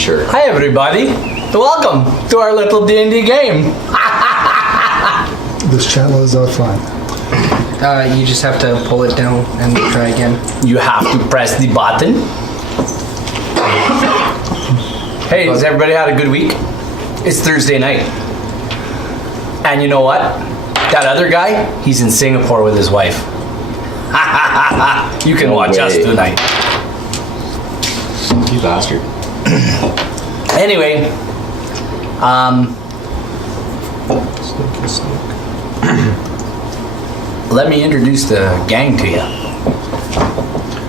sure. Hi everybody, welcome to Our Little D&D Game. This channel is offline. You just have to pull it down and try again. You have to press the button. Hey, has everybody had a good week? It's Thursday night. And you know what? That other guy, he's in Singapore with his wife. You can watch us tonight. You bastard. Anyway, let me introduce the gang to you.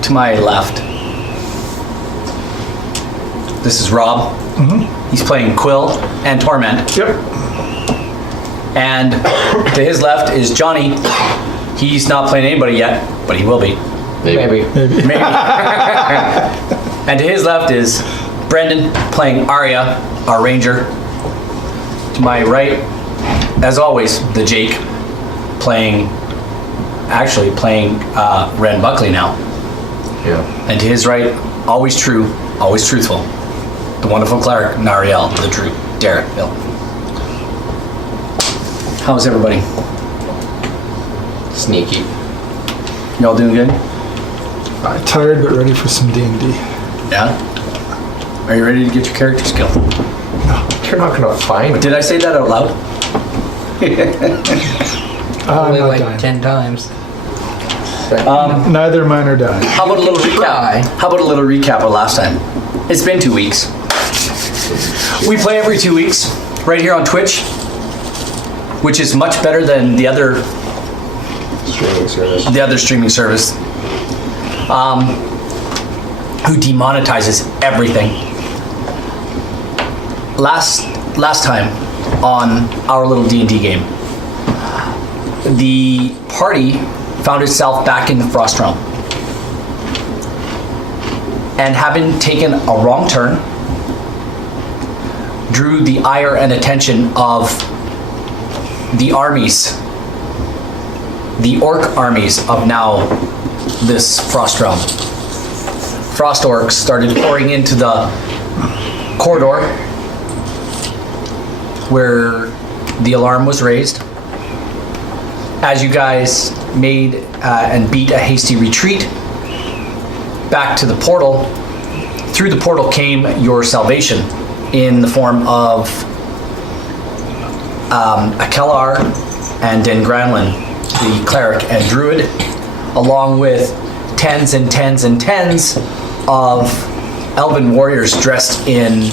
To my left, this is Rob. He's playing Quill and Torment. Yep. And to his left is Johnny. He's not playing anybody yet, but he will be. Maybe. Maybe. And to his left is Brendan playing Arya, our ranger. To my right, as always, the Jake playing Ren Buckley now. Yeah. And to his right, always true, always truthful, the wonderful Clark Nariel, the true Derek Bill. How's everybody? Sneaky. Y'all doing good? Tired but ready for some D&D. Yeah? Are you ready to get your character skill? You're not gonna find Did I say that out loud? I'm Only not like dying. 10 times. Neither mine are dying. How about a little recap? How about a little recap of last time? It's been 2 weeks. We play every 2 weeks, right here on Twitch, which is much better than the other streaming service, who demonetizes everything. Last time on Our Little D&D Game, the party found itself back in the Frost Rhealm, and having taken a wrong turn, drew the ire and attention of the armies, the orc armies of now this Frost Rhealm. Frost orcs started pouring into the corridor where the alarm was raised. As you guys made and beat a hasty retreat back to the portal, through the portal came your salvation in the form of Akelar and Dengranlin, the cleric and druid, along with tens and tens and tens of elven warriors dressed in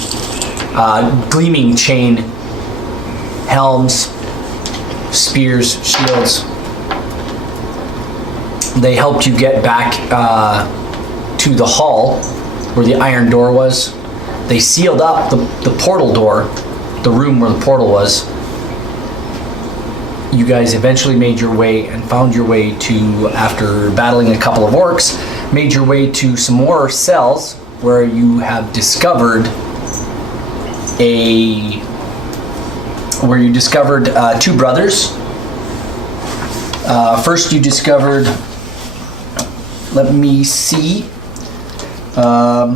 gleaming chain helms, spears, shields. They helped you get back to the hall where the iron door was. They sealed up the portal door, the room where the portal was. You guys eventually made your way and found your way to, after battling a couple of orcs, made your way to some more cells where you have discovered two brothers. First you discovered, let me see, I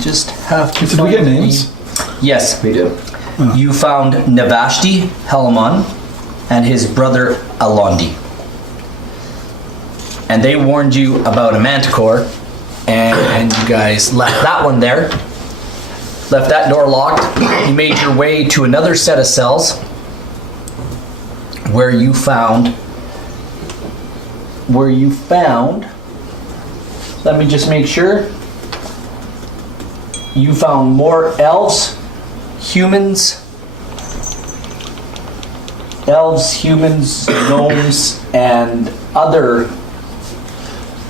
just have to Did we get names? Yes. We do. You found Navashti Helaman and his brother Alondi. And they warned you about a manticore, and you guys left that one there. Left that door locked. You made your way to another set of cells where you found, let me just make sure. You found more elves, humans, gnomes, and other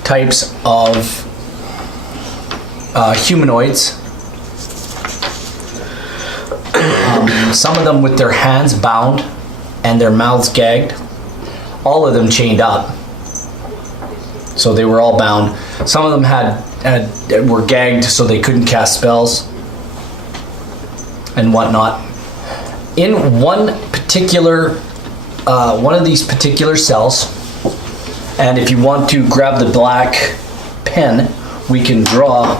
types of humanoids. Some of them with their hands bound and their mouths gagged. All of them chained up. So they were all bound. Some of them were gagged so they couldn't cast spells and whatnot. In one of these particular cells, and if you want to grab the black pen, we can draw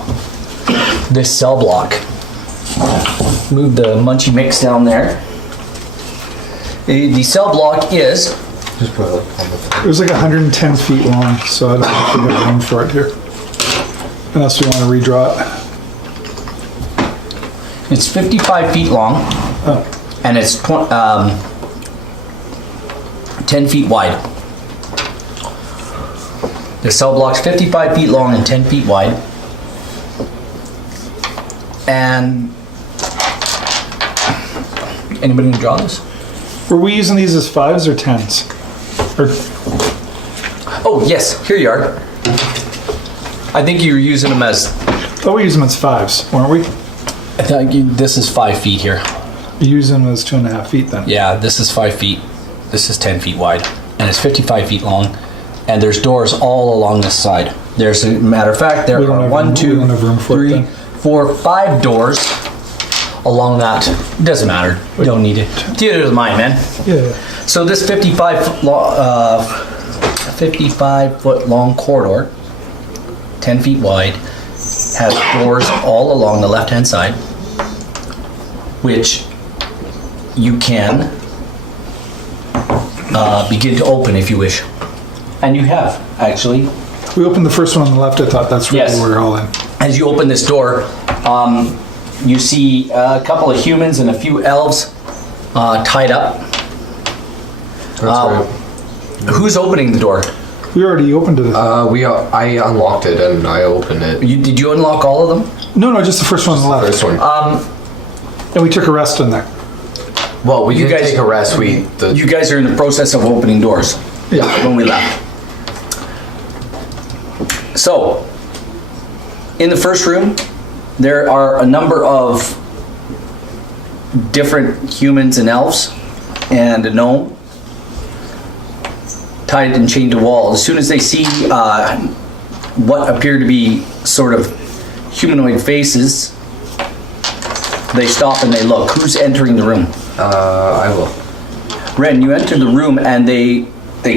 this cell block. Move the munchie mix down there. The cell block is Just put it like on the floor. It was like 110 feet long, so I don't know if we got room for it here. Unless we want to redraw it. it's 55 feet long Oh, and it's 10 feet wide. The cell block's 55 feet long and 10 feet wide. And anybody gonna draw this? were we using these as 5s or 10s? Or, Oh yes, here you are. I think you were using them as. oh, we use them as 5s, weren't we? I think this is 5 feet here. We use them as 2.5 feet then. Yeah, this is 5 feet. This is 10 feet wide, and it's 55 feet long. And there's doors all along this side. There's a matter of fact, there We don't are have 1, room- 2, we don't have room for it 3, then. 4, 5 doors along that. It doesn't matter. You don't need it. Theater of the mind, man. Yeah. So this 55 foot long corridor, 10 feet wide, has doors all along the left hand side, which you can begin to open if you wish. And you have, actually. We opened the first one on the left, I thought that's where Yes. we were all in. As you open this door, you see a couple of humans and a few elves tied up. That's right. Who's opening the door? We already opened it. I unlocked it and I opened it. Did you unlock all of them? No, just the first one on the left. First one. And we took a rest in there. Well, we you did guys- take a rest. You guys are in the process of opening doors. Yeah. When we left. So, in the first room, there are a number of different humans and elves and a gnome tied and chained to walls. As soon as they see what appear to be sort of humanoid faces, they stop and they look. Who's entering the room? I will. Ren, you enter the room and they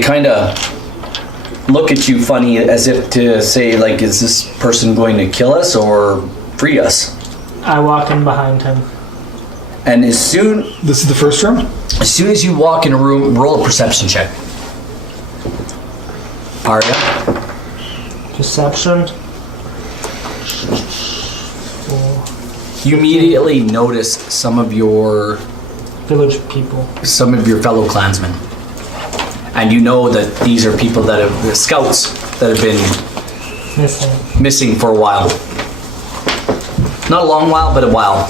kind of look at you funny as if to say, like, is this person going to kill us or free us? I walk in behind him. And as soon This is the first room? as you walk in a room, roll a perception check. Arya? Perception. You immediately notice some of your fellow clansmen. And you know that these are people that have, the scouts that have been missing for a while. Not a long while, but a while.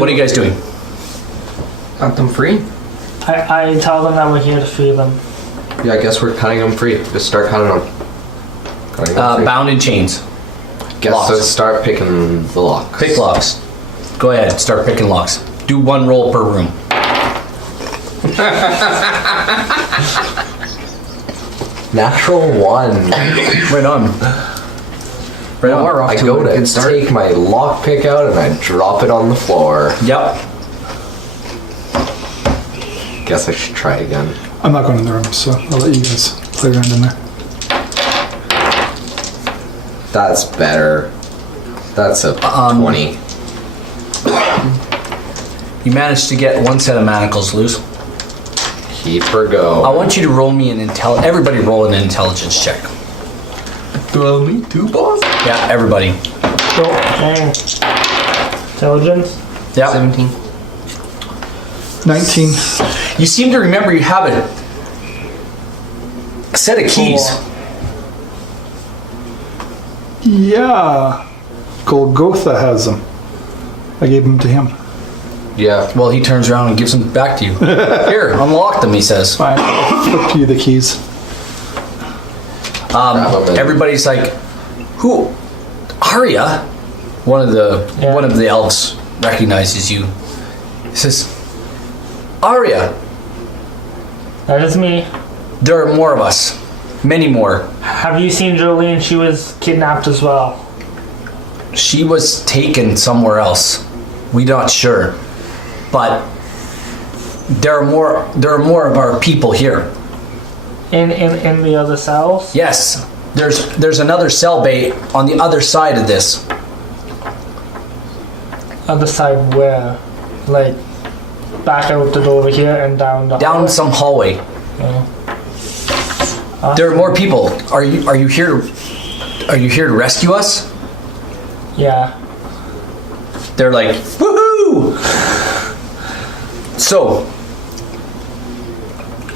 What are you guys doing? Got them free? I tell them that we're here to free them. Yeah, I guess we're cutting them free. Just start cutting them. Cutting them free. Bound in chains. Guess locks. let's start picking the locks. Pick locks. Go ahead, start picking locks. Do one roll per room. Natural 1. Right on. Right on. We're off I to go a to good start. take my lock pick out and I drop it on the floor. Yep. Guess I should try again. I'm not going in the room, so I'll let you guys play around in there. That's better. That's a 20. You managed to get one set of manacles loose. Keep her go. I want you to roll me an everybody roll an intelligence check. Throw me 2 balls. Yeah, everybody. Dang. Intelligence? Yeah. 17. 19. You seem to remember you have a set of keys. Yeah. Golgotha has them. I gave them to him. Yeah. Well, he turns around and gives them back to you. Here, unlock them, he says. Fine. I'll flip you the keys. Grab 'em and- Everybody's like, who? Arya? One of the elves recognizes you. He says, Arya, That is me. there are more of us. Many more. Have you seen Jolene? She was kidnapped as well. She was taken somewhere else. We're not sure. But there are more of our people here. In the other cells? Yes. There's another cell bay on the other side of this. Other side where? Like, back out the door over here and down the Down hallway? some hallway. There are more people. Are you here? Are you here to rescue us? Yeah. They're like, woohoo! So,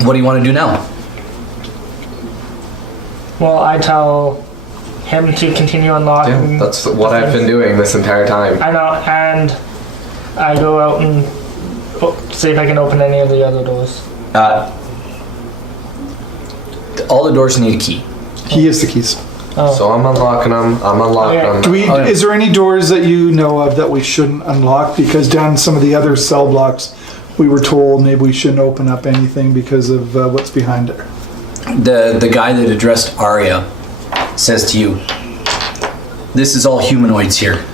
what do you want to do now? Well, I tell him to continue unlocking. Yeah, that's what I've been doing this entire time. I know, and I go out and see if I can open any of the other doors. All the doors need a key. He has the keys. Oh. So I'm unlocking them. I'm unlocking Okay. them. Is there any doors that you know of that we shouldn't unlock? Because down some of the other cell blocks, we were told maybe we shouldn't open up anything because of what's behind it. The guy that addressed Arya says to you, this is all humanoids here,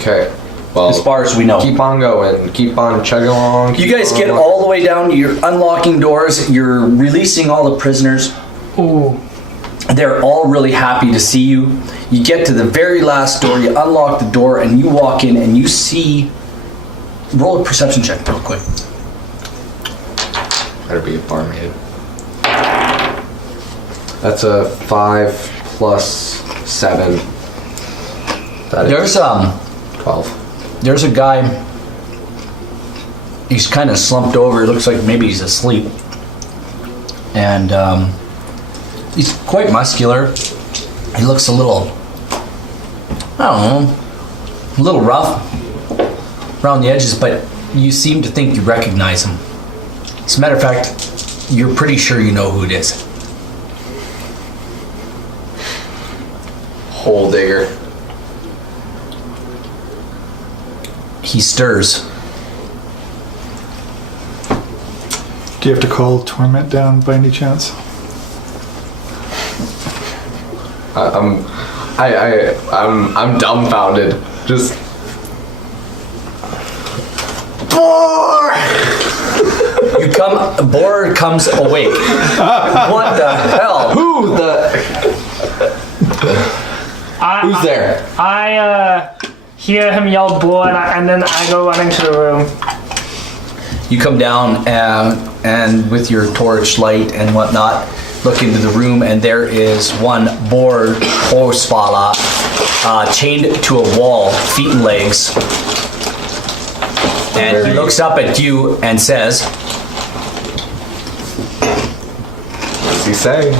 Okay. Well, as far as we know. keep on going. Keep on chugging along. You keep guys on get going. all the way down, you're unlocking doors, you're releasing all the prisoners. Ooh. They're all really happy to see you. You get to the very last door, you unlock the door, and you walk in and you see... Roll a perception check real quick. Better be a barmaid. That's a 5 plus 7. That is There's 12. There's a guy, he's kind of slumped over, it looks like maybe he's asleep. And he's quite muscular. He looks a little, I don't know, a little rough around the edges, but you seem to think you recognize him. As a matter of fact, you're pretty sure you know who it is. Hole digger. He stirs. Do you have to call Torment down by any chance? I'm dumbfounded. Just. Boar comes awake. What the hell? Who the? Who's there? I hear him yell "boy," and then I go running to the room. You come down and with your torch light and whatnot, look into the room, and there is one boar horsefala chained to a wall, feet and legs. And he looks up at you and says, What's he saying?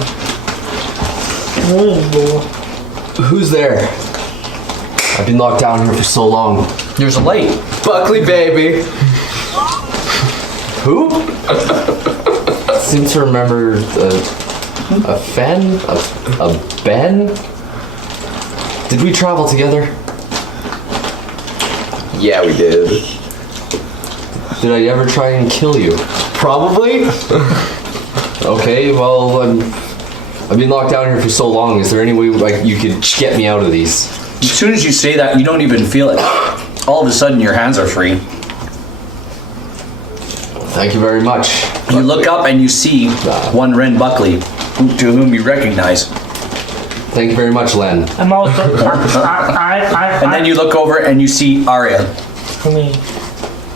Oh, Who's there? I've been locked down here for so long. "There's a light." Buckley, baby. Who? Seem to remember a Fen? A Ben? Did we travel together? Yeah, we did. Did I ever try and kill you? Probably. Okay, well, I've been locked down here for so long. Is there any way like you could get me out of these? As soon as you say that, you don't even feel it. All of a sudden, your hands are free. Thank you very much. You look up and you see one Ren Buckley, to whom you recognize. Thank you very much, Len. I'm also. And then you look over and you see Arya. For me,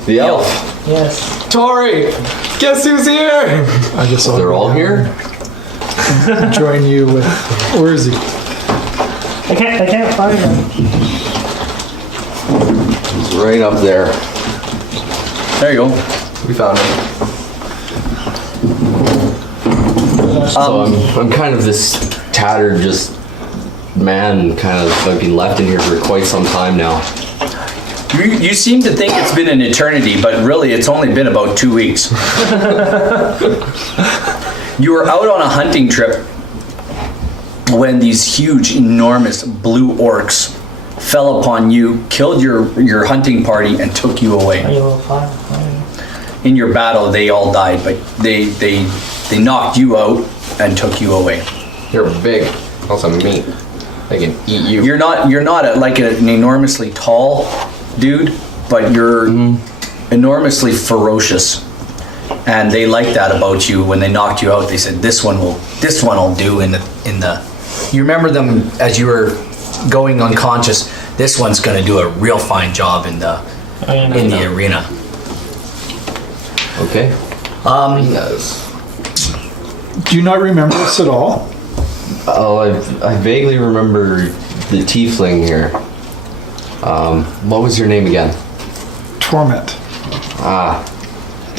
The elf. yes. Tori, guess who's here? I guess I'll They're all here? join you with. Where is he? I can't find him. He's right up there. There you go. We found him. So I'm kind of this tattered, just man, kind of. I've been left in here for quite some time now. You seem to think it's been an eternity, but really it's only been about 2 weeks. You were out on a hunting trip when these huge, enormous blue orcs fell upon you, killed your hunting party, and took you Are away. you level 5? In your battle, they all died, but they knocked you out and took you away. You're big. Also meat. They can eat you. You're not like an enormously tall dude, but you're enormously ferocious, and they liked that about you. When they knocked you out, they said this one will do in the You remember them as you were going unconscious. This one's going to do a real fine job in the arena. Okay. Do you not remember this at all? Oh, I vaguely remember the tiefling here. What was your name again? Torment. Ah,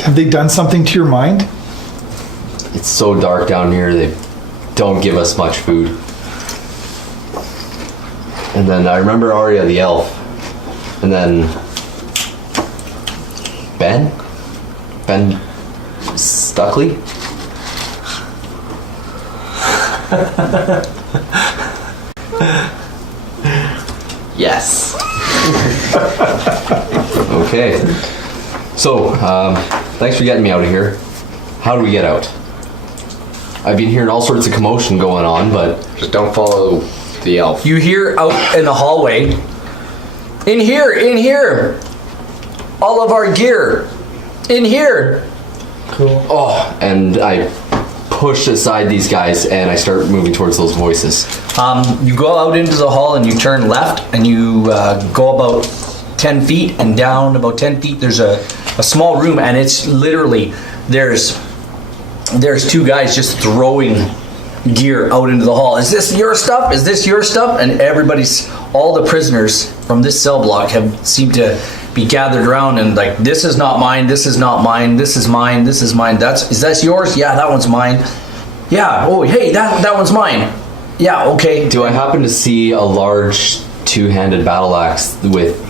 Have they done something to your mind? it's so dark down here. They don't give us much food. And then I remember Arya the elf. And then Ben Stuckley. Yes. Okay. So, thanks for getting me out of here. How do we get out? I've been hearing all sorts of commotion going on, but Just don't follow the elf. You hear out in the hallway, in here, all of our gear, in here. oh, and I push aside these guys and I start moving towards those voices. You go out into the hall and you turn left and you go about 10 feet and down about 10 feet. There's a small room and it's literally, there's two guys just throwing gear out into the hall. Is this your stuff? Is this your stuff? And all the prisoners from this cell block have seemed to be gathered around and like, this is not mine, this is not mine, this is mine, this is mine. Is that yours? Yeah, that one's mine. Yeah, oh, hey, that one's mine. Yeah, okay. Do I happen to see a large two-handed battle axe with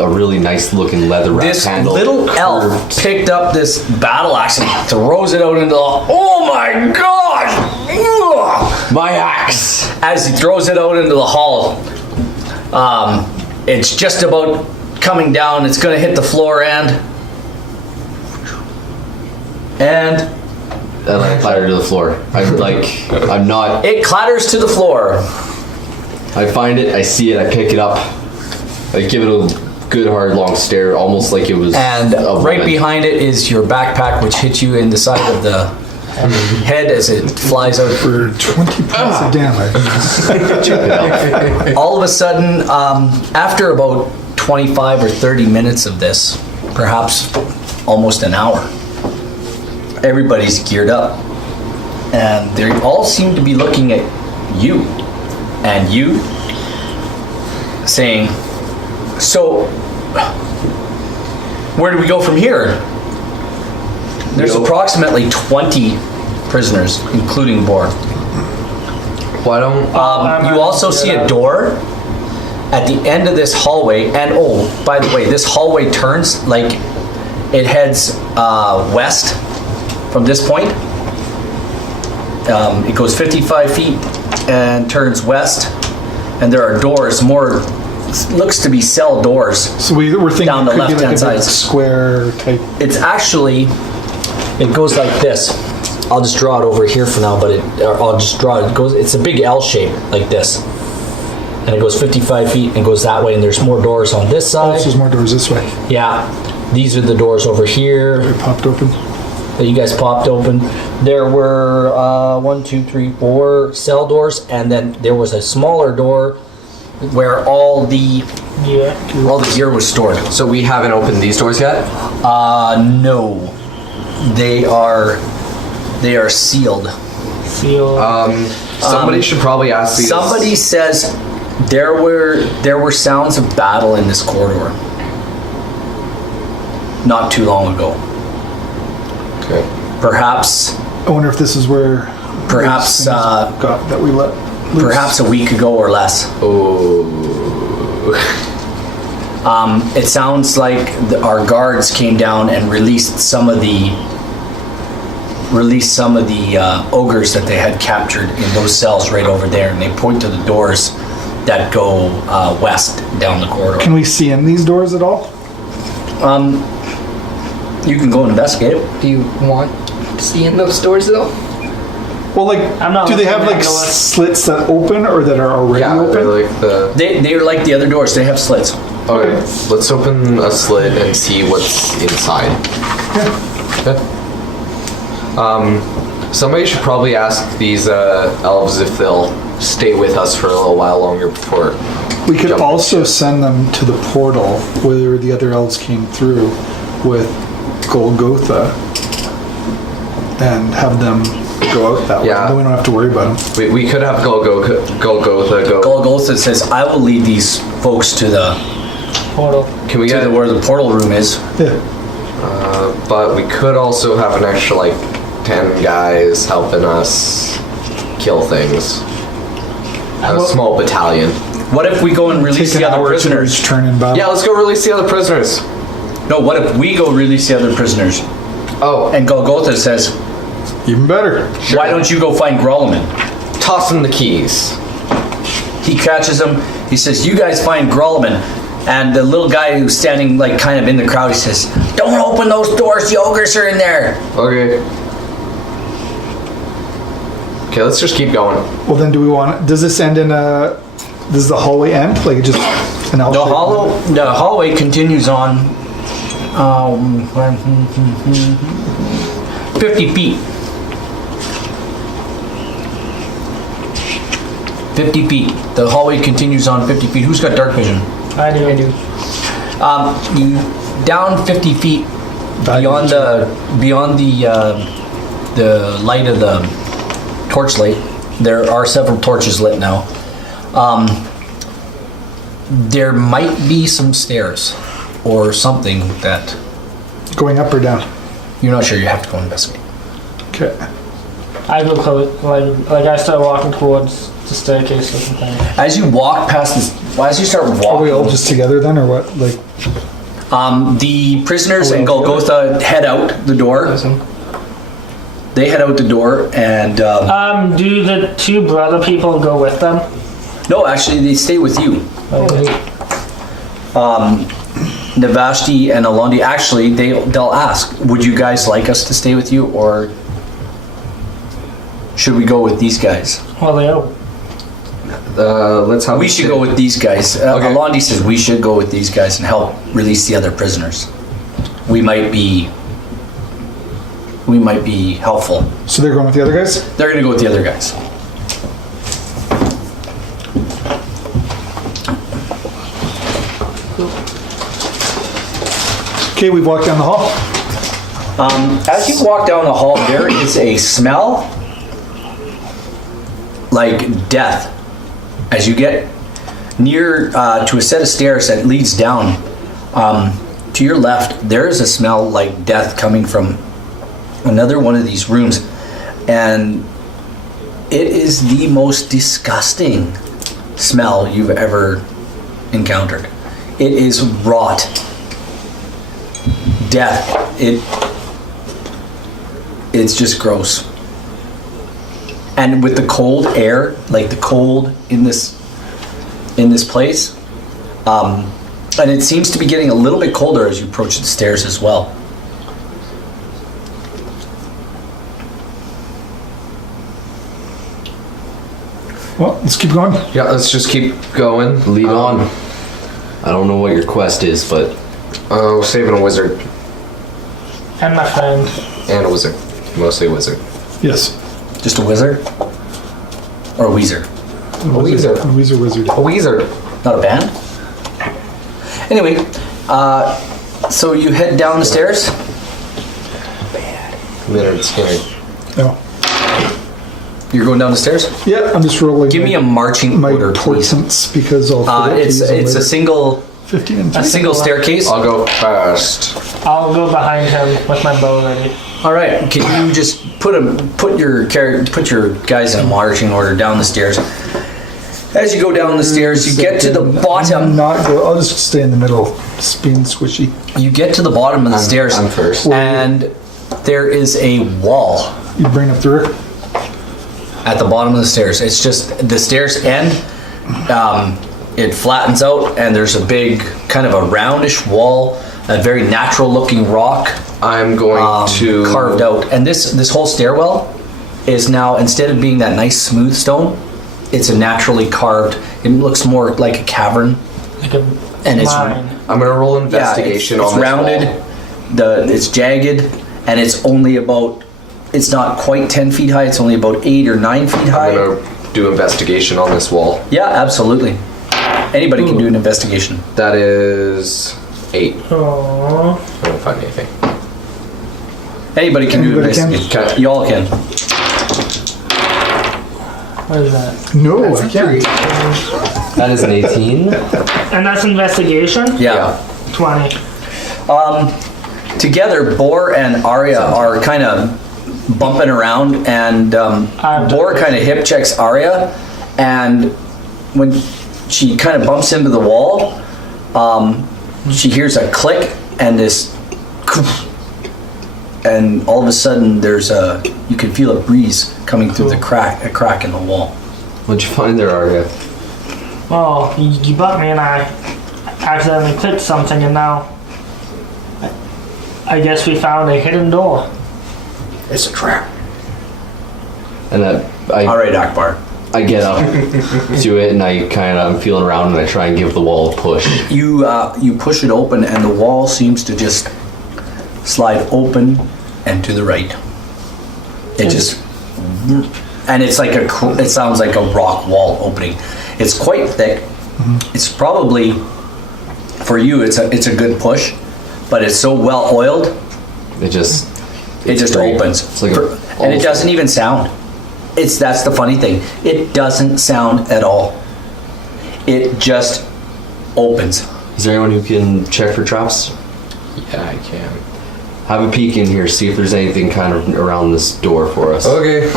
a really nice looking leather wrap This handle? little elf curved? picked up this battle axe and throws it out into the... Oh my gosh! Ugh! My axe! As he throws it out into the hall, it's just about coming down. It's going to hit the floor and I clatter to the floor. I'm not... it clatters to the floor. I find it, I see it, I pick it up. I give it a good hard long stare, almost like it was And a right woman. behind it is your backpack, which hits you in the side of the head as it flies out. For 20 points of damage. All of a sudden, after about 25 or 30 minutes of this, perhaps almost an hour, everybody's geared up. And they all seem to be looking at you. And you saying, so, where do we go from here? There's approximately 20 prisoners, including Borg. Why don't... You also see a door at the end of this hallway, and oh, by the way, this hallway turns, like, it heads west from this point. It goes 55 feet and turns west, and there are doors, more, looks to be cell doors. So we're thinking Down the it could be like left-hand a big side. square type. It's actually, it goes like this. I'll just draw it over here for now, but I'll just draw it. It's a big L shape like this. And it goes 55 feet and goes that way, and there's more doors on this Oh, side. so there's more doors this way. Yeah, these are the doors over here They popped open. that you guys popped open. There were 1, 2, 3, 4 cell doors, and then there was a smaller door where all the gear was stored. So we haven't opened these doors yet? No, they are sealed. Somebody should probably ask these... Somebody says there were sounds of battle in this corridor not too long ago. Okay. Perhaps I wonder if this is where Perhaps, those things got that we let loose. perhaps a week ago or less. Oh. It sounds like our guards came down and released some of the ogres that they had captured in those cells right over there, and they point to the doors that go west down the corridor. Can we see in these doors at all? You can go and investigate it. Do you want to see in those doors though? Well, like, I'm not do they have looking like at those. slits that open or that are already Yeah, open? they're like the... They're like the other doors. They have slits. Okay, let's open a slit and see what's inside. Okay. Somebody should probably ask these elves if they'll stay with us for a little while longer before. We could Jump. also send them to the portal where the other elves came through with Golgotha and have them go out that way. Yeah. Then we don't have to worry about them. We could have Golgotha go. Golgotha says, I will lead these folks to the Portal. Can we to get? the, where the portal room is. Yeah. But we could also have an extra like 10 guys helping us kill things. A small battalion. What if we go and release Take the an other hour to prisoners? each turn in battle. Yeah, let's go release the other prisoners. No, what if we go release the other prisoners? Oh, And Golgotha says, Even better. why don't you go find Grolleman? toss him the keys. He catches him. He says, you guys find Grolleman. And the little guy who's standing like kind of in the crowd, he says, don't open those doors, the ogres are in there. Okay. Okay, let's just keep going. Well, then do we want, does this end in a, does the hallway end? Like just an L shape? The hallway continues on 50 feet. 50 feet. The hallway continues on 50 feet. Who's got dark vision? I do. You down 50 feet beyond the light of the torchlight. There are several torches lit now. There might be some stairs or something that Going up or down? you're not sure. You have to go investigate. Okay. I go close. Like I start walking towards the staircase or something. As you walk past this, as you start Are we walking, all just together then or what? Like, the prisoners Are we and all together? Golgotha head out the door. They head out the door, and Do the two brother people go with them? no, actually, they stay with you. Okay. Navashti and Alondi, actually, they'll ask, would you guys like us to stay with you, or should we go with these guys? Well, they are. Let's have. We should go with these guys. Okay. Alondi says we should go with these guys and help release the other prisoners. We might be helpful. so they're going with the other guys? They're gonna go with the other guys. Okay, we've walked down the hall. As you walk down the hall, there is a smell like death. As you get near to a set of stairs that leads down, to your left, there is a smell like death coming from another one of these rooms. And it is the most disgusting smell you've ever encountered. It is rot. Death. It's just gross. And with the cold air, like the cold in this place, and it seems to be getting a little bit colder as you approach the stairs as well. Well, let's keep going. Yeah, let's just keep going. Lead on. I don't know what your quest is, but Oh, saving a wizard And my friend. and a wizard, mostly a wizard. Yes. Just a wizard? Or a Weezer? A wizard. A Weezer wizard. A wizard. Not a band? Anyway, so you head down the stairs. Leonard Skinner. No. You're going down the stairs? Yeah, I'm just rolling. Give me a marching my order, please. portents because I'll forget to It's use them a later. single 15 and 3. single staircase. I'll go first. I'll go behind him with my bow ready. All right, can you just put your guys in a marching order down the stairs? As you go down the stairs, you get to the bottom. I'll just stay in the middle. Just being squishy. You get to the bottom of the stairs, I'm first. and there is a wall You bring up the rear. at the bottom of the stairs. It's just the stairs end. It flattens out, and there's a big kind of a roundish wall, a very natural looking rock I'm going to carved out. And this whole stairwell is now, instead of being that nice smooth stone, it's a naturally carved. It looks more like a cavern, Like a and it's mine. I'm gonna roll yeah, investigation it's on this rounded. wall. It's jagged, and it's only about. It's not quite 10 feet high. It's only about 8 or 9 feet high. I'm gonna do investigation on this wall. Yeah, absolutely. Anybody can do an investigation. That is 8. Aww. I don't find anything. Anybody can do an Anybody can? investigation. Okay. Y'all can. What is that? No, I can't. That is an 18. And that's investigation? Yeah. 20. Together, Boar and Arya are kind of bumping around, and Boar kind of hip checks Arya, and when she kind of bumps into the wall, she hears a click and this, and all of a sudden you can feel a breeze coming through a crack in the wall. What'd you find there, Arya? Oh, you bumped me and I accidentally clicked something, and now I guess we found a hidden door. It's a trap. And All right, Akbar. I get up to it and I'm feeling around and I try and give the wall a push. You push it open, and the wall seems to just slide open and to the right. It just, and it's like it sounds like a rock wall opening. It's quite thick. It's probably, for you, it's a good push, but it's so well oiled. It just Opens. It's like and it doesn't even sound. That's the funny thing. It doesn't sound at all. It just opens. Is there anyone who can check for traps? Yeah, I can. Have a peek in here, see if there's anything kind of around this door for us. Okay.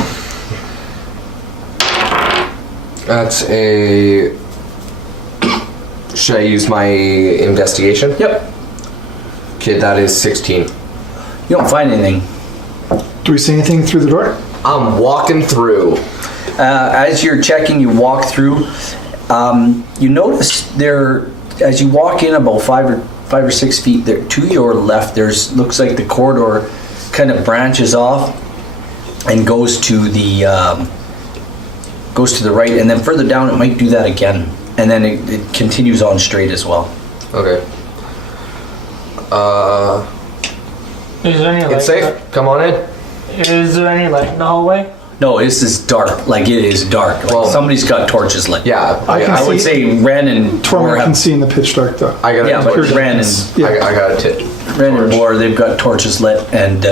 That's a... Should I use my investigation? Yep. Okay, that is 16. You don't find anything. Do we see anything through the door? I'm walking through. As you're checking, you walk through. You notice there, as you walk in about 5 or 6 feet there to your left, looks like the corridor kind of branches off and goes to the right, and then further down it might do that again, and then it continues on straight as well. Okay. Is there any light? It's safe. Come on in. Is there any light in the hallway? No, this is dark. Like, it is dark. Like, Well- somebody's got torches lit. Yeah, I can I would see- say Ren and Boar Torment can have. see in the pitch dark though. I got Yeah, a but torch. Ren and Yeah. I got a tip. Ren and Boar, they've got torches lit, and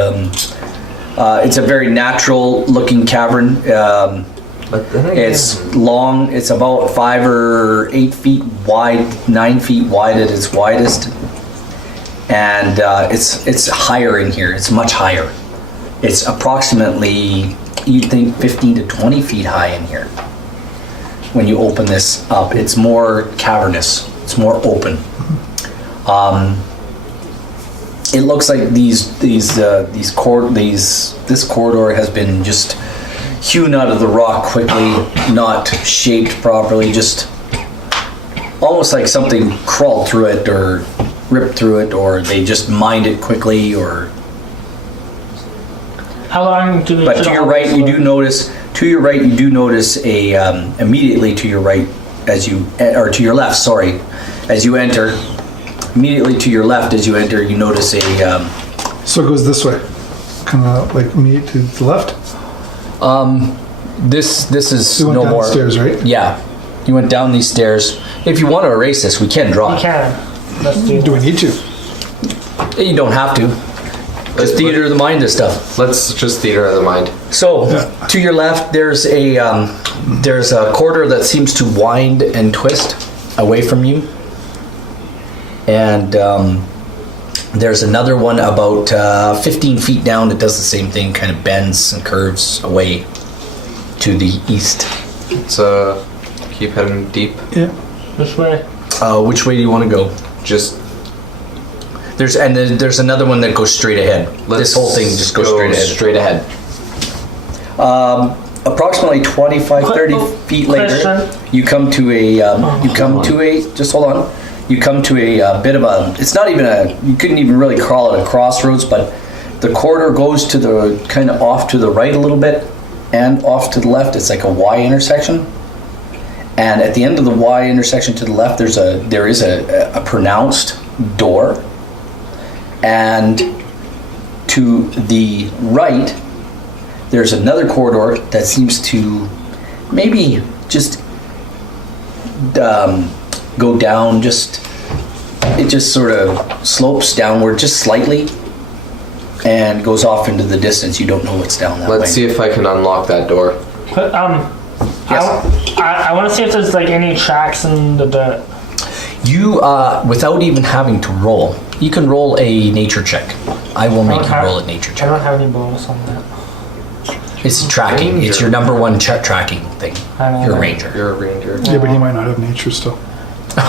it's a very natural looking cavern. It's long. It's about 5 or 8 feet wide, 9 feet wide at its widest, and it's higher in here. It's much higher. It's approximately, you'd think, 15 to 20 feet high in here. When you open this up, it's more cavernous. It's more open. It looks like this corridor has been just hewn out of the rock quickly, not shaped properly, just almost like something crawled through it or ripped through it, or they just mined it quickly, or. How long do we? But to your right, you do notice. To your right, you do notice a immediately to your right as you, or to your left. Sorry, as you enter. Immediately to your left as you enter, you notice a. So it goes this way, kind of like me to the left. This is You went no down more. the stairs, right? Yeah, you went down these stairs. If you want to erase this, we can draw. We it. can. Let's do Do we that. need to? You don't have to. Just theater of the mind, this stuff. Let's just theater of the mind. So, to your left, there's a corridor that seems to wind and twist away from you, and there's another one about 15 feet down that does the same thing, kind of bends and curves away to the east. Let's keep heading deep. Yeah. This way. Which way do you want to go? Just There's another one that goes straight ahead. This whole thing just goes straight ahead. Straight ahead. Approximately 25, 30 feet later, Question. you come to a, just hold on. You come to a bit of a, it's not even you couldn't even really call it a crossroads, but the corridor goes to the, kind of off to the right a little bit and off to the left. It's like a Y intersection. And at the end of the Y intersection to the left, there is a pronounced door. And to the right, there's another corridor that seems to maybe just go down. It just sort of slopes downward just slightly and goes off into the distance. You don't know what's down that way. Let's see if I can unlock that door. But, I want to see if there's like any tracks in the dirt. You, without even having to roll, you can roll a nature check. I will make you roll a nature I check. don't have any bonus on that. It's tracking. Ranger. It's your number one tracking thing. I know You're a that. ranger. You're a ranger. Yeah, but he might not have nature still.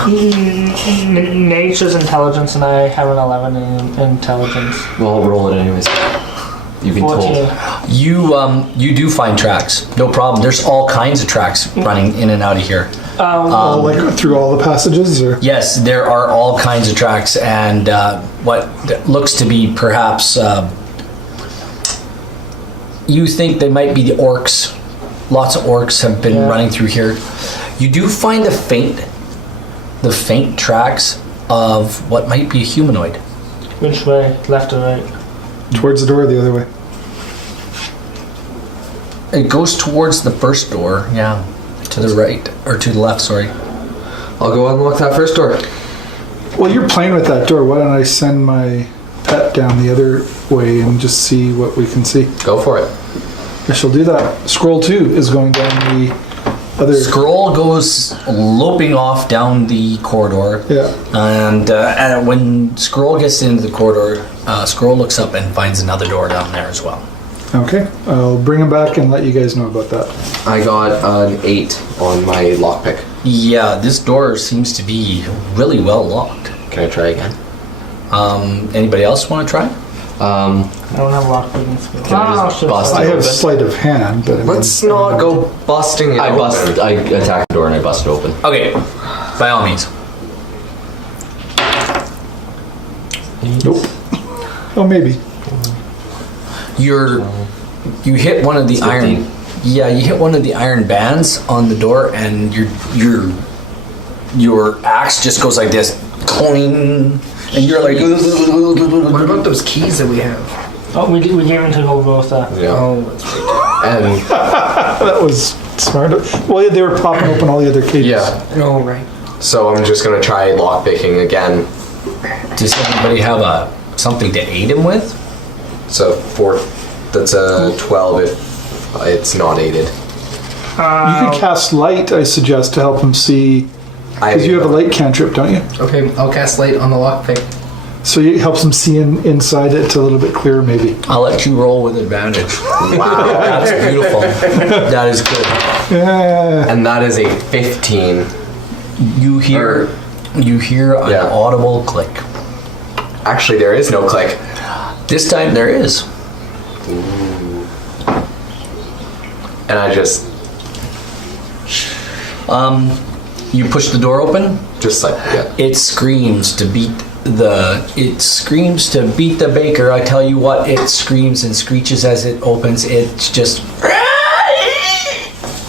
Nature's intelligence, and I have an 11 in intelligence. Well, I'll roll it anyways. You've been 14. told. You do find tracks. No problem. There's all kinds of tracks running in and out of here. Like through all the passages, or Yes, there are all kinds of tracks, and what looks to be perhaps you think they might be the orcs. Lots of orcs have been running through here. You do find the faint tracks of what might be a humanoid. Which way? Left or right? towards the door or the other way? It goes towards the first door, yeah. To the right, or to the left, sorry. I'll go unlock that first door. Well, you're playing with that door. Why don't I send my pet down the other way and just see what we can see? Go for it. I shall do that. Scroll 2 is going down the other... Scroll goes loping off down the corridor. Yeah. And when Scroll gets into the corridor, Scroll looks up and finds another door down there as well. Okay. I'll bring him back and let you guys know about that. I got an 8 on my lockpick. Yeah, this door seems to be really well locked. Can I try again? Anybody else want to try? I don't have lockpicking skills. Can I just shit. bust I it have open? sleight of hand, but... I mean, Let's not go busting it I open. attack the door and I bust it open. Okay, by all means. Nope. Oh, maybe. You hit one of the 15. iron. Yeah, you hit one of the iron bands on the door, and your axe just goes like this, cling, and you're like. What about those keys that we have? Oh, we gave him to go both. Yeah. Oh, that's right. And That was smart. Well, yeah, they were popping open all the other cages. yeah, Oh, right. so I'm just gonna try lockpicking again. Does anybody have something to aid him with? So that's a 12 if it's not aided. You could cast light, I suggest, to help him see... Because you have a light cantrip, don't you? Okay, I'll cast light on the lockpick. So it helps him see inside it a little bit clearer, maybe. I'll let you roll with advantage. Wow, that's beautiful. That is good. Yeah. And that is a 15. You hear an Yeah. audible click. Actually, there is no click. This time there is. And I just You push the door open. like, yeah. It screams to beat the baker. I tell you what, it screams and screeches as it opens. It's just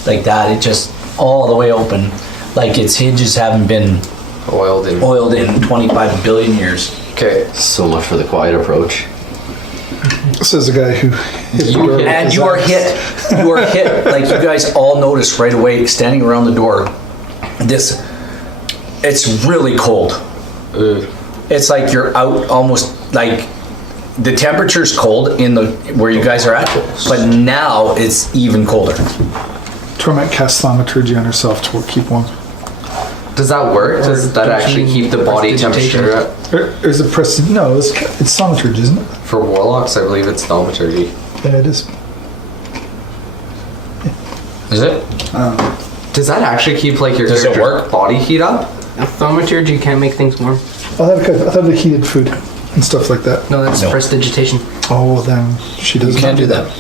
like that. It just all the way open, like its hinges haven't been Oiled in. oiled in 25 billion years. Okay. So much for the quiet approach. Says the guy who hit the door. And you are hit. You are hit. Like you guys all noticed right away, standing around the door. It's really cold. It's like you're out almost like the temperature's cold in the where you guys are at, but now it's even colder. Torment casts thaumaturgy on herself to keep warm. Does that work? Does that actually keep the body temperature up? Or is it No, it's thaumaturgy, isn't it? For warlocks, I believe it's thaumaturgy. Yeah, it is. Is it? Does that actually keep like your Does it character's work? body heat up? Thaumaturgy can't make things warm. I thought it heated food and stuff like that. No, that's No. prestidigitation. Oh, well then she doesn't. You can't do that.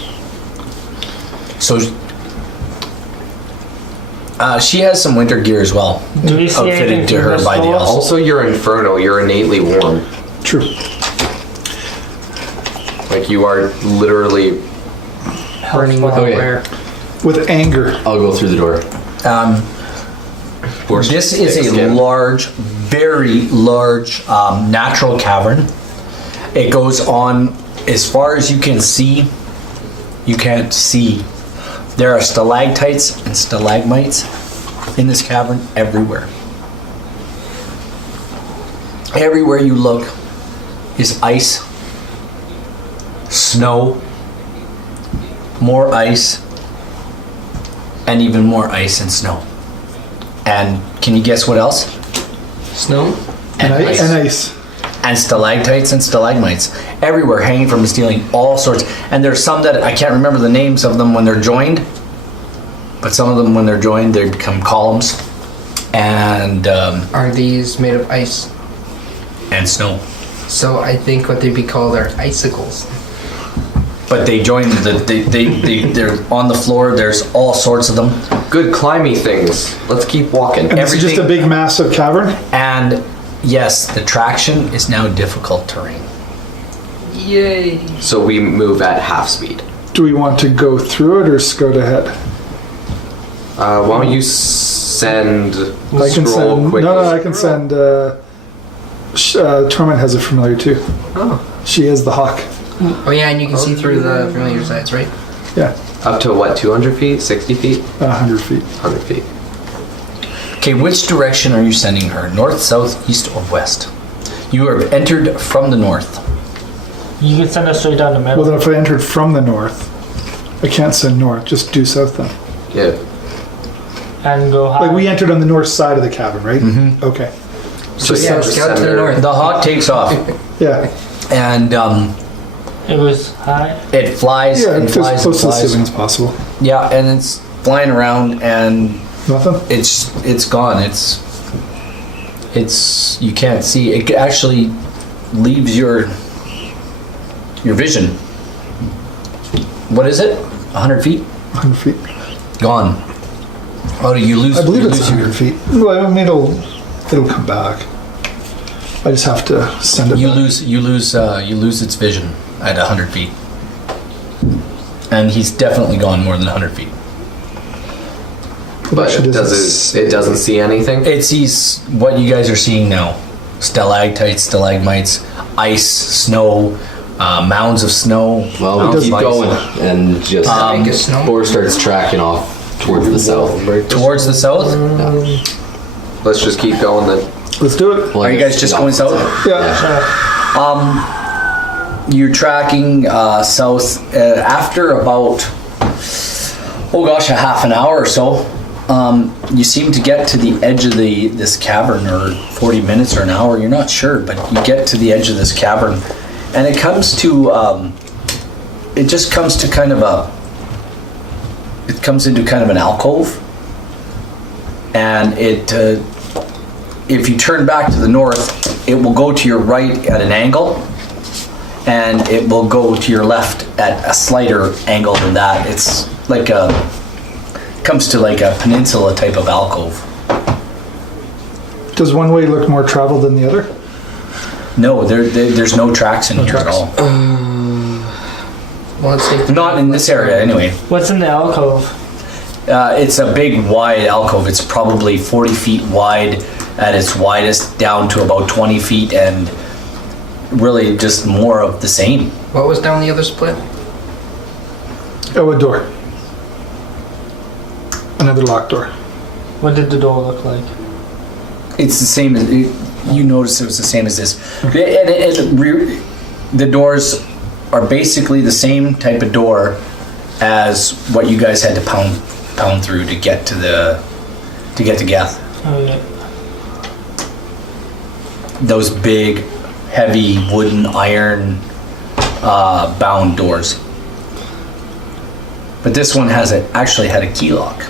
So she has some winter gear as well, Do we see anything outfitted to through her this by the door? elves. Also, you're infernal. You're innately warm. True. Like you are literally. Burning with Okay. air. With anger. I'll go through the door. This is a Skin. large, very large natural cavern. It goes on as far as you can see. You can't see There are stalactites and stalagmites in this cavern everywhere. Everywhere you look is ice, snow, more ice, and even more ice and snow. And can you guess what else? Snow? And ice. And stalactites and stalagmites everywhere, hanging from the ceiling, all sorts. And there's some that I can't remember the names of them when they're joined, but some of them when they're joined they become columns and Are these made of ice? snow. So I think what they'd be called are icicles. But they join they're on the floor. There's all sorts of them. Good climby things. Let's keep walking. And it's just a big, massive cavern? And yes, the traction is now difficult terrain. Yay! So we move at half speed. Do we want to go through it or scout ahead? Why don't you send I can scroll send. quickly? No, I can send. Torment has a familiar too. Oh. She is the hawk. Oh yeah, and you can see through the familiar sides, right? Yeah, Up to what, 200 feet? 60 feet? 100 feet. 100 feet. Okay, which direction are you sending her? North, south, east, or west? You have entered from the north. You can send us straight down the Well, middle. then if I entered from the north, I can't send north. Just do south then. Yeah. And go high. Like we entered on the north side of the cavern, right? Mm-hmm. Okay. So yeah, just scout to send the her- north. The hawk takes off, Yeah. and It was high. it flies Yeah, and it's flies as close to and the flies. ceiling as possible. Yeah, and it's flying around, and Nothing? it's gone. It's you can't see. It actually leaves your vision. What is it? 100 feet 100 feet. gone. Oh, do you lose? I believe you it's lose your- 100 feet. Well, I mean, it'll come back. I just have to send it You back. you lose its vision at 100 feet, and he's definitely gone more than 100 feet. But actually it doesn't see anything? It sees what you guys are seeing now: stalactites, stalagmites, ice, snow, mounds of snow. Well, mounds we of keep ice. going and just Make it snow. Boar starts tracking off towards the south. Towards the south. Let's just keep going then. Let's do it. Well, Are you guys just going south? Yeah. You're tracking south after about a half an hour or so. You seem to get to the edge of this cavern, or 40 minutes or an hour. You're not sure, but you get to the edge of this cavern, and it comes to it just comes to kind of it comes into kind of an alcove, and if you turn back to the north, it will go to your right at an angle, and it will go to your left at a slighter angle than that. It's like comes to like a peninsula type of alcove. Does one way look more traveled than the other? No, there's no tracks in here at all. Well, let's take the Not in this area anyway. What's in the alcove? It's a big wide alcove. It's probably 40 feet wide at its widest, down to about 20 feet, and really just more of the same. What was down the other split? Oh, a door. Another locked door. What did the door look like? It's the same as you notice. It was the same as this. The doors are basically the same type of door as what you guys had to pound through to get to Gath. Oh yeah. Those big, heavy wooden iron bound doors. But this one actually had a key lock,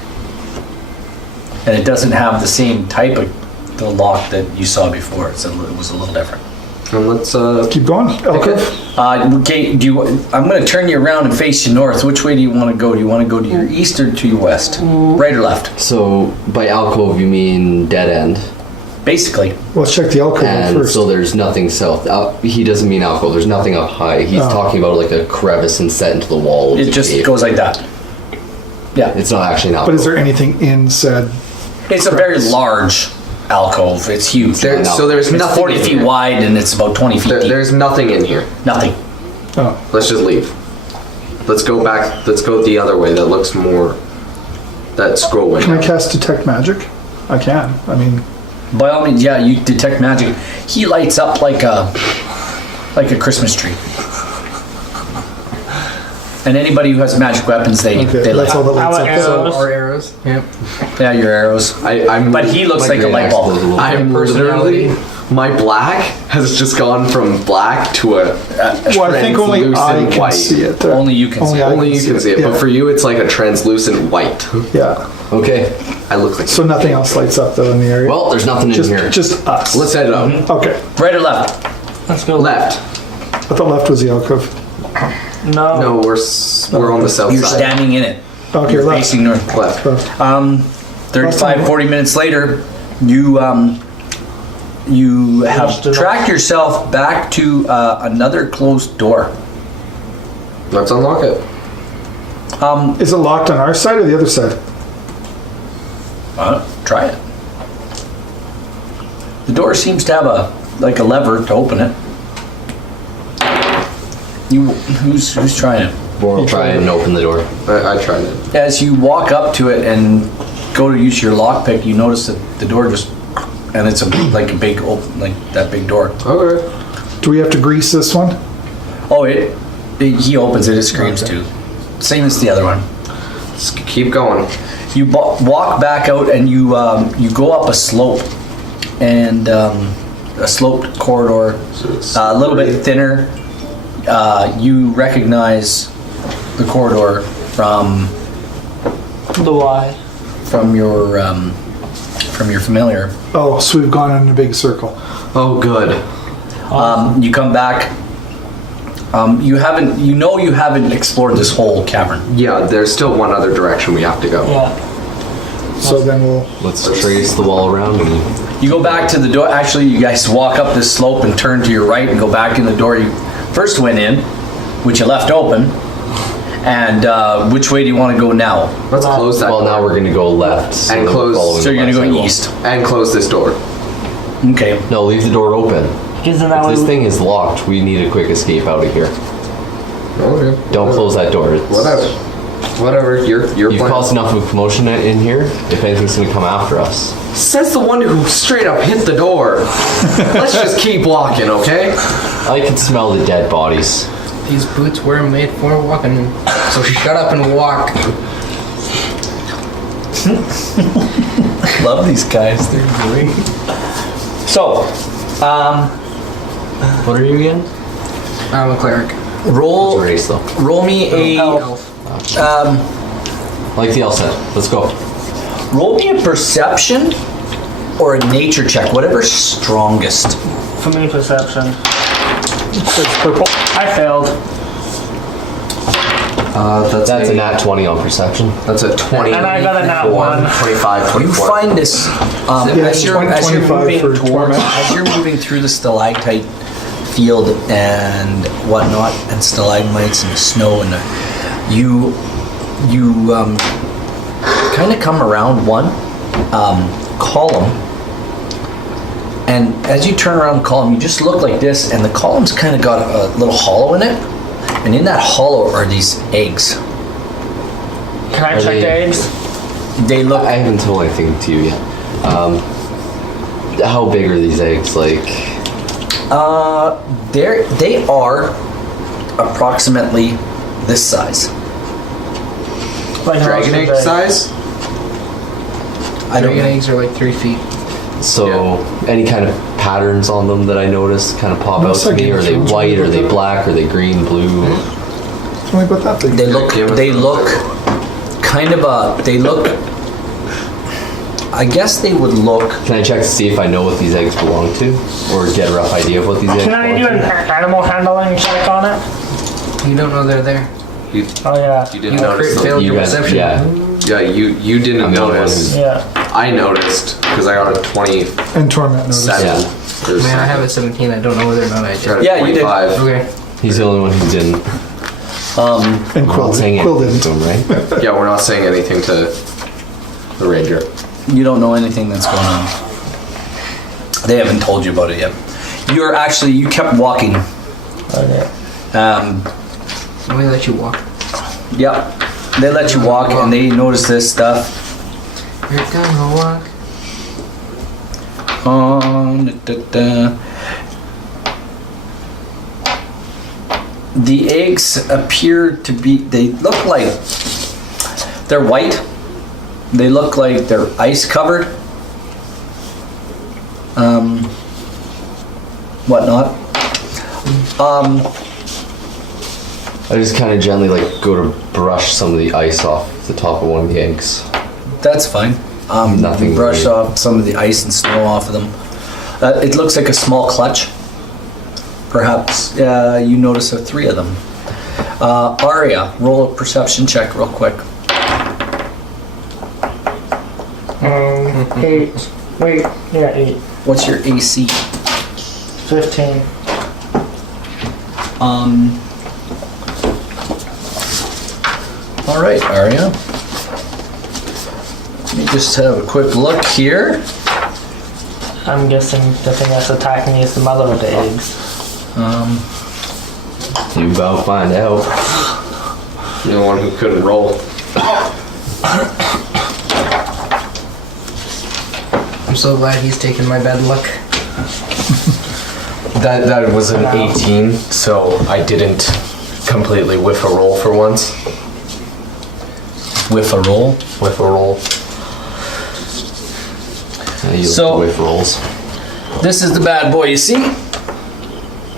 and it doesn't have the same type of the lock that you saw before. It was a little different. And let's Keep going. Alcove. Okay, I'm going to turn you around and face you north. Which way do you want to go? Do you want to go to your east or to your west? Right or left? So by alcove you mean dead end, Basically. Let's check the alcove and first. so there's nothing south. He doesn't mean alcove. There's nothing up high. He's talking about like a crevice and set into the wall. Of It the just cave. goes like that. Yeah. It's not actually an alcove. But is there anything in said? It's a very large alcove. It's huge. so there's It's nothing 40 in feet here. wide, and it's about 20 feet deep. There's nothing in here. Nothing. Oh, Let's just leave. Let's go back. Let's go the other way. That looks more. That scroll Can I window. cast detect magic? I can. I mean, By all means, yeah, you detect magic. He lights up like a Christmas tree. And anybody who has magic weapons, they okay, light that's all up. that lights Our up. arrows. Our arrows. Yep. Yeah, your arrows. I'm. But he looks like a light bulb. I'm literally. My black has just gone from black to a Well, I think only I translucent can white. see it. Only you can see it. I Only you can see it, Yeah. but for you, it's like a translucent white. Yeah. Okay. I look like. So nothing else lights up though in the area. Well, there's nothing in here. Just us. Let's head up. Okay. Right or left? Let's go Left. I thought left was the alcove. No. No, we're on the south You're side. standing in it. Okay, You're left. facing north. Left. Left. 35, 40 minutes later, you have tracked yourself back to another closed door. Let's unlock it. Is it locked on our side or the other side? Try it. The door seems to have a lever to open it. Who's trying it? We'll try and open the door. I tried it. As you walk up to it and go to use your lockpick, you notice that the door just, and it's a big open, like that big door. Okay. Do we have to grease this one? Oh, he opens it. It screams too. Same as the other one. Let's keep going. You walk back out and you go up a slope, and a sloped corridor, a little bit thinner. You recognize the corridor from The Y. from your familiar. Oh, so we've gone in a big circle. Oh, good. You come back. You haven't explored this whole cavern. Yeah, there's still one other direction we have to go. Yeah. So then we'll. Let's trace the wall around and You go back to the door. Actually, you guys walk up this slope and turn to your right and go back in the door you first went in, which you left open. And which way do you want to go now? Let's close that well, door. now we're gonna go left. So And we're close- following So the you're gonna left go side east. And close this door. Okay. wall. No, leave the door open. Isn't that If this what thing is locked, we need a quick escape out of here. Okay. Don't close that door. It's- Whatever. Your You've plan. caused enough of a commotion in here. If anything's gonna come after us. Says the one who straight up hit the door. Let's just keep walking, okay? I can smell the dead bodies. These boots were made for walking. So shut up and walk. Love these guys. They're great. So, What are you again? I'm a cleric. roll Race though. roll me a Elf. Like the L said. Let's go. roll me a perception or a nature check, whatever's strongest. for me perception? It's purple. I failed. That's a nat 20 on perception. That's a 20. And I got a nat 1. 25, 24. You find this Yeah, as you're 25 moving for towards, torment. as you're moving through the stalactite field and whatnot, and stalagmites and the snow, and you kind of come around one column, and as you turn around the column, you just look like this, and the column's kind of got a little hollow in it, and in that hollow are these eggs. Can I Are check they- the eggs? They look. I haven't told anything to you yet. How big are these eggs? Like, They are approximately this size. Like how Dragon much egg are they? size? I don't Dragon know. eggs are like 3 feet. so any kind of patterns on them that I notice kind of pop No out to me? second Are they insurance white? Are they with that. black? Are they green, blue? Tell me about that thing. They look. give us They those. look kind of a. They look. I guess they would look. Can I check to see if I know what these eggs belong to? Or get a rough idea of what these eggs Can I do belong an to? animal handling check on it? You don't know they're there. You, Oh yeah. you didn't You notice them. failed You your guys, perception. yeah. Yeah, you didn't I'm the only one notice. Yeah. I noticed because I got a 27. And torment notice. Yeah. Or Man, I have something. a 17. I don't know whether or not I Got did. a Yeah, you did. 25. Okay. He's the only one who didn't. And I'm Quill, not saying Quill anything didn't. to him, right? Yeah, we're not saying anything to the ranger. You don't know anything that's going on. They haven't told you about it yet. You're actually. You kept walking. Okay. Let me let you walk. Yep. They let you walk and they notice this stuff. You're gonna walk. The eggs appear to be, they look like, they're white. They look like they're ice covered. Whatnot. I just kind of gently like go to brush some of the ice off the top of one of the eggs. That's fine. Nothing Brush really. off some of the ice and snow off of them. It looks like a small clutch. Perhaps you notice 3 of them. Aria, roll a perception check real quick. 8. Wait, yeah, 8. What's your AC? 15. All right, Aria. Let me just have a quick look here. I'm guessing the thing that's attacking me is the mother of the eggs. You about find out. You're the one who couldn't roll. I'm so glad he's taking my bad luck. That was an 18, so I didn't completely whiff a roll for once. With a roll. Whiff a roll. You So- whiff rolls. This is the bad boy, you see?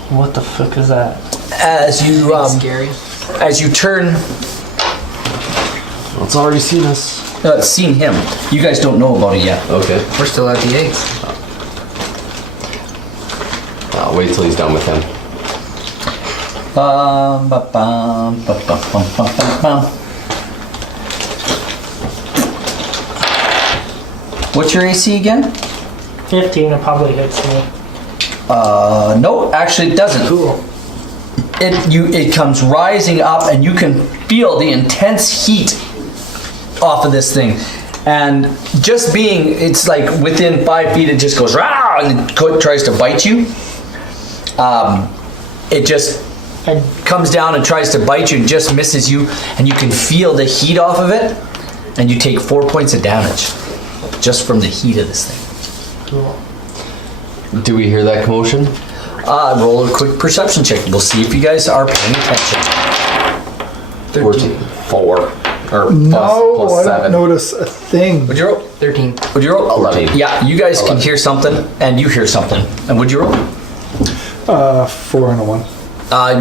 What the fuck is that? As you Scary. as you turn, Well, it's already seen us. seen him. You guys don't know about it yet. Okay. We're still at the eggs. I'll wait till he's done with him. Bum, ba, bum, ba, bum, bum, bum, bum, bum. What's your AC again? 15, it probably hits me. No, actually it doesn't. Cool. It comes rising up and you can feel the intense heat off of this thing. And just being, it's like within 5 feet it just goes rah and it tries to bite you. It just comes down and tries to bite you and just misses you, and you can feel the heat off of it, and you take 4 points of damage just from the heat of this thing. Cool. Do we hear that commotion? Roll a quick perception check. We'll see if you guys are paying attention. 14. 4. Or No, plus I don't 7. notice a thing. Would you roll? 13. Would you roll? 11. Yeah, you guys can hear something, and you hear something. And would you roll? 4 and a 1.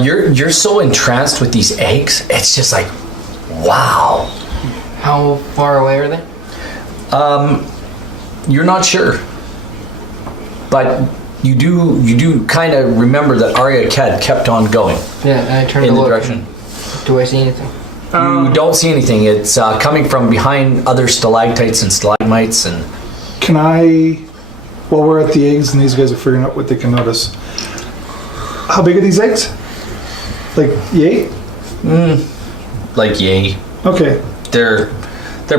You're so entranced with these eggs. It's just like, wow. How far away are they? You're not sure, but you do kind of remember that Arya kept on going Yeah, I turned in to the look. direction. Do I see anything? You don't see anything. It's coming from behind other stalactites and stalagmites, and Can I, while we're at the eggs and these guys are figuring out what they can notice, how big are these eggs? Like, yay? like yay, Okay, they're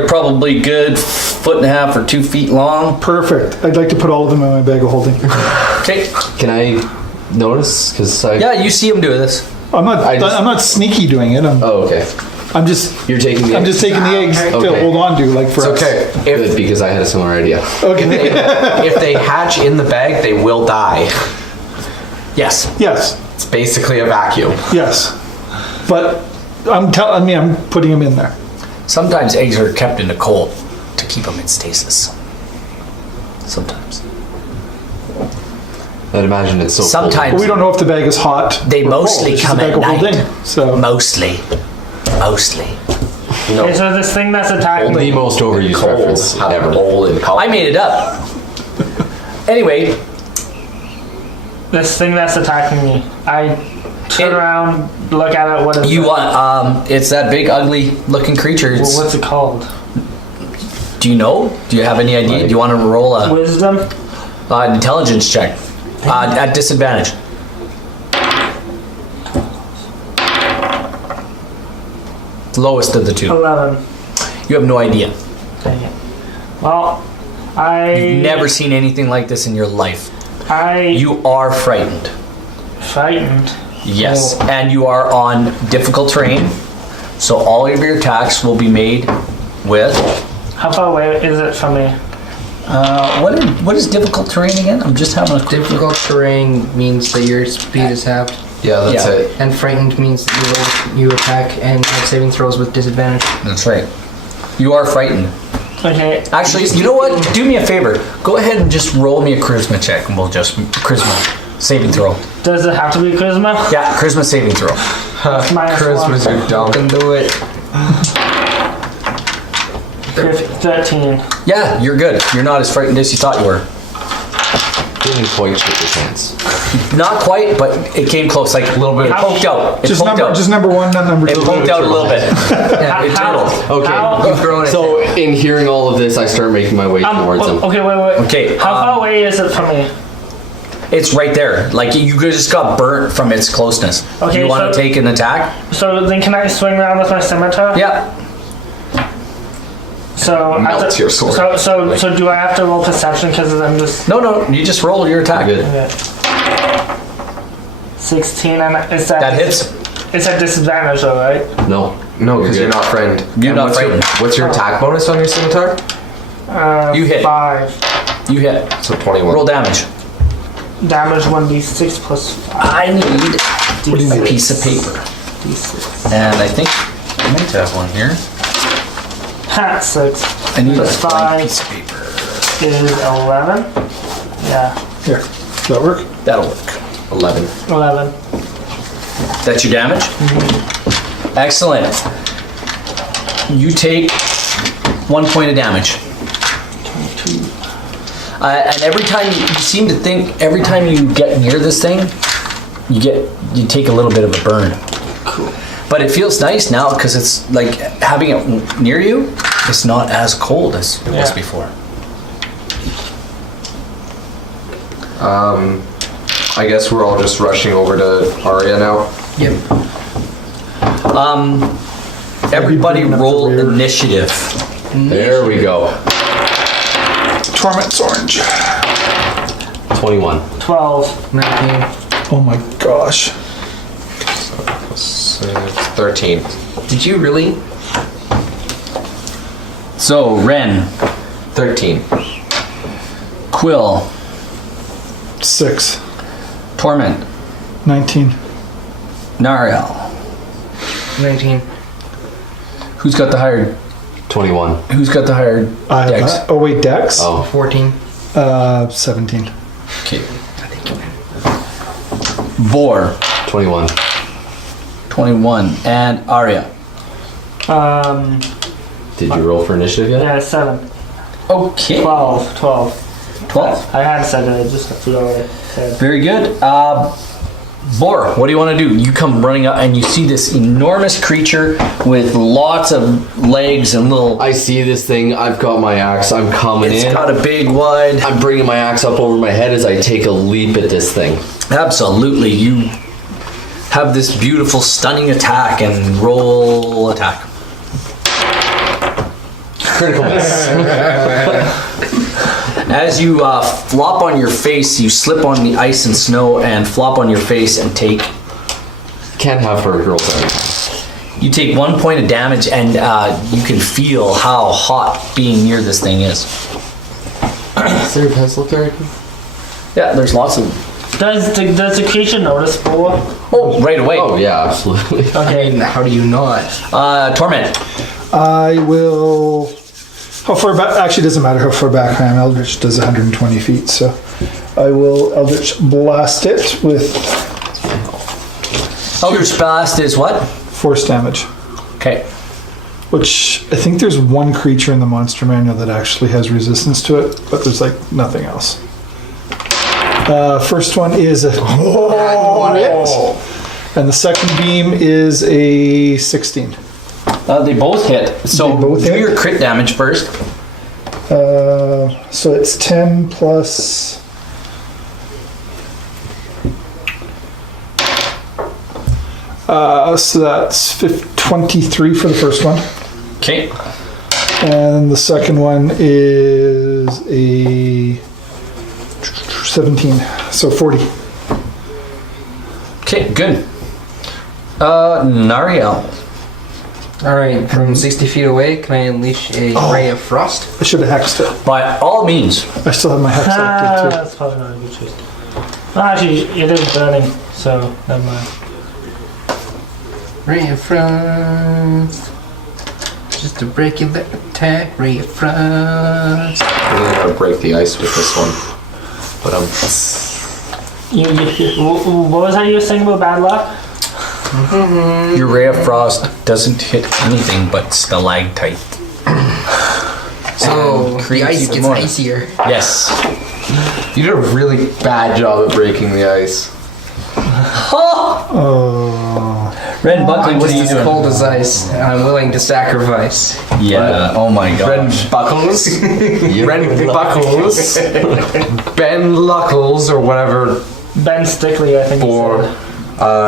probably good 1.5 or 2 feet long. perfect. I'd like to put all of them in my bag of holding. Okay. Can I notice? Because Yeah, you see him do this. I'm I just- not sneaky doing it. Oh, okay. I'm just You're taking the I'm just taking the eggs to Okay. hold on to, like for It's us. okay. Good, because I had a similar idea. Okay. If they hatch in the bag, they will die. Yes. Yes. It's basically a vacuum. Yes. But I'm putting them in there. Sometimes eggs are kept in the cold to keep them in stasis. Sometimes. I'd imagine it's so Sometimes- But we don't know if the bag is hot. They or cold. mostly It's just come a bag at of night. holding. So Mostly. No. Okay, so this thing that's attacking The me. most overused Cold. reference Have ever. a bowl in cold. I made it up. Anyway, This thing that's attacking me. I turn around, look at it. What is you it? want it's that big ugly looking creature. Well, It's, what's it called? do you know? Do you have any idea? Do you want to roll a Wisdom? an intelligence check at disadvantage? Lowest of the two. 11. You have no idea. Dang it. Well, I Never seen anything like this in your life. You You are frightened. frightened. Yes, Oh. and you are on difficult terrain. So all of your attacks will be made with. How far away is it from me? What is difficult terrain again? I'm just having a quick Difficult terrain means that your speed is halved, Yeah, that's Yeah. it. and frightened means that you attack and make saving throws with disadvantage. That's right. You are frightened. Okay. Actually, you know what? Do me a favor. Go ahead and just roll me a charisma check, and we'll just charisma saving throw. Does it have to be charisma? Yeah, charisma saving throw. Minus Charisma's one. your dumb. Can do it. 13. Yeah, you're good. You're not as frightened as you thought you were. Didn't quite shit your pants. Not quite, but it came close. Like a little bit. It poked out. It Just poked out. number one, not number It two. poked out a little bit. It turtled. Okay. You've grown it. So in hearing all of this, I start making my way towards him. Okay, wait. Okay, How far away is it from me? It's right there. Like you just got burnt from its closeness. Okay, You want so- to take an attack? So then can I swing around with my scimitar? Yeah. So Melts your sword. So do I have to roll perception because I'm just No. You just roll your attack. Good. okay. 16 and is that That hits. It's at disadvantage though, right? No. No, because you're not frightened. You're And not what's frightened. What's your attack bonus on your scimitar? You hit. 5 You hit. So 21. Roll damage. damage 1d6 plus 5 I need a piece of paper. d6. And I think I might have one here. Ha, 6 I need plus a blank 5 piece of paper. is 11. Yeah, Here, does that work? That'll work. 11. 11. That's your damage? Excellent. You take 1 point of damage. And every time you seem to think, every time you get near this thing, you take a little bit of a burn. Cool. But it feels nice now because it's like having it near you. It's not as cold as it was Yeah. before. I guess we're all just rushing over to Arya now. Yep. Everybody bringing up the roll rear. initiative. There we go. Torment's orange. 21. 12. 19. Oh my gosh. So it's 13. Did you really? So Ren, 13. Quill, 6. Torment, 19. Nariel. 19. Who's got the higher? 21. Who's got the higher I have dex? that. Oh wait, Dex? Oh. 14. 17. Okay. Boar, 21. 21, and Arya. Did you roll for initiative yet? Yeah, 7. Okay. 12. 12. I had said it, I just forgot what I said. Very good. Boar, what do you want to do? You come running up and you see this enormous creature with lots of legs and little. I see this thing. I've got my axe. I'm coming It's in. got a big wide. I'm bringing my axe up over my head as I take a leap at this thing. Absolutely. You have this beautiful, stunning attack and roll attack. Critical miss. As you flop on your face, you slip on the ice and snow and flop on your face and Can't have her girls every time. you take 1 point of damage and you can feel how hot being near this thing is. Is there a pencil there? Yeah, there's lots of. Does the creature notice Boar? Oh, right away. Oh yeah, absolutely. I mean, how do you not? Torment. I will. How far back? Actually, it doesn't matter how far back I am. Eldritch does 120 feet, so I will Eldritch Blast it with Eldritch Blast is what? force damage. Okay. Which I think there's one creature in the monster manual that actually has resistance to it, but there's like nothing else. First one is a hit, and the second beam is a 16. They both hit. So They both do hit? your crit damage first. So it's 10 plus. So that's 23 for the first one. Okay. And the second one is a 17, so 40. Okay, good. Nariel. Alright, from 60 feet away, can I unleash a ray of frost? I should have hexed it. By all means. I still have my hex active too. That's probably not a good choice. Well, actually, it is burning, so never mind. Ray of frost. Just a regular attack, ray of frost. I'm really gonna break the ice with this one. But What was that you were saying about bad luck? Your ray of frost doesn't hit anything but stalactite. So the creates ice even gets more. icier. Yes. you did a really bad job at breaking the ice. Oh. Red Buckley, I'm what just are you as doing? cold as ice, and I'm willing to sacrifice. Yeah. Oh my Ren god. Buckles. Ren Buckles. Ben Luckles, or whatever Ben Stickley, I think. Boar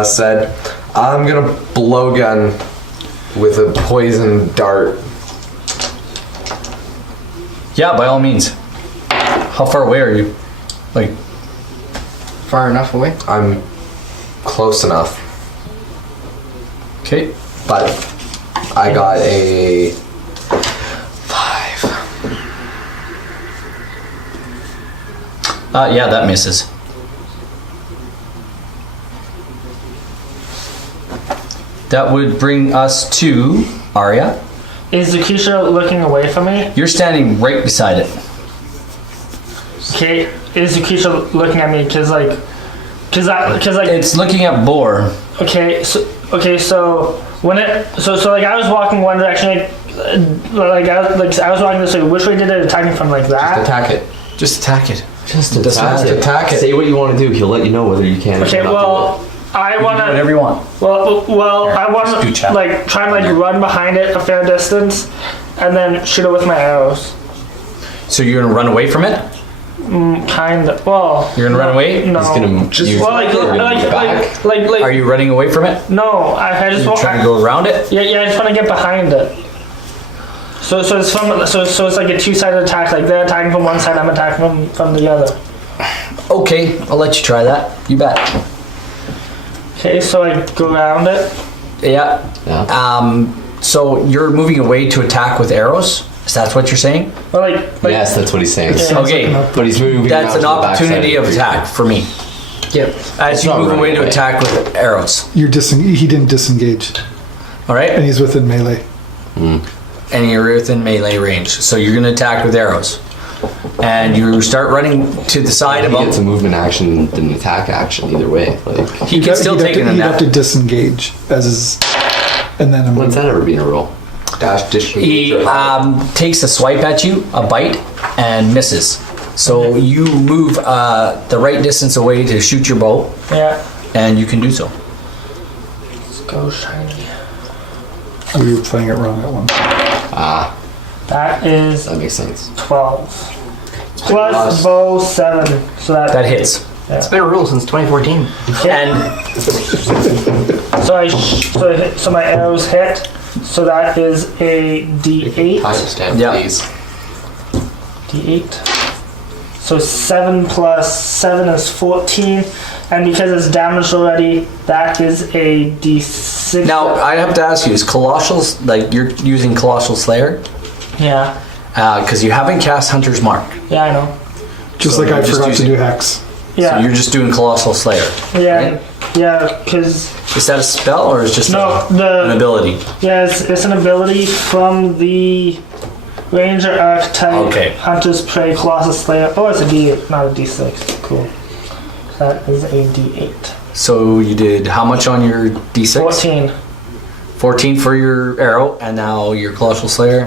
said, I'm gonna blowgun with a poison dart. Yeah, by all means. How far away are you? Like, Far enough away. I'm close enough, okay. but I got a 5. Yeah, that misses. That would bring us to Arya. Is the creature looking away from me? You're standing right beside it. Okay, is the creature looking at me? Cause like, It's looking at Boar. okay, so when so like I was walking one direction, I was walking this way. Which way did it attack me from? Like that? Attack it. Just attack it. Just Doesn't attack have it. to attack it. Say what you want to do. He'll let you know whether you can. Okay, or not well, I Do wanna. whatever you want. Well, I want just do to chat. like try and like run behind it a fair distance, and then shoot it with my arrows. So you're gonna run away from it? Kind of. Well, You're gonna run away? no. He's gonna just use well, like, you're gonna like, be back. like, Are you running away from it? no. I just You're want. trying to go around it? Yeah, I just want to get behind it. So it's so it's like a two-sided attack. Like they're attacking from one side, I'm attacking from the other. Okay, I'll let you try that. You bet. Okay, so I go around it. Yeah. Yeah. So you're moving away to attack with arrows? Is that what you're saying? But like Yes, that's what he's saying. Yeah. Okay. But he's moving. That's around an to the backside opportunity of the attack for me. Yep. As you not move running away to away. attack with arrows. He didn't disengage, All and right? he's within melee. And you're within melee range. So you're going to attack with arrows. And you start running to the side of He him. gets a movement action and an attack action either way. Like, He can still take it in He'd have that. to disengage as his, and then a when's move. that ever been a roll? Dash dish. He takes a swipe at you, a bite, and misses. So you move the right distance away to shoot your bow, yeah. and you can do so. Let's go shiny. We were playing it wrong at one. Ah, That is that makes sense. 12. Plus bow 7. So That hits. It's been a rule since 2014. And So my arrows hit. So that is a D8. Timestamp, Yeah. please. D8. So 7 plus 7 is 14. And because it's damaged already, that is a D6. now I have to ask you: is Colossal like you're using Colossal Slayer? Yeah. Because you haven't cast Hunter's Mark. Yeah, I know. Just So like I you're just forgot to using- do hex. Yeah. So you're just doing Colossal Slayer. yeah. right? Yeah, because Is that a spell or is it just no, an the ability? yeah, it's an ability from the Ranger archetype. Okay. Hunter's Prey, Colossus Slayer. Oh, it's a D8, not a D6. Cool. That is a D8. So you did how much on your D6? 14. 14 for your arrow, and now your Colossal Slayer.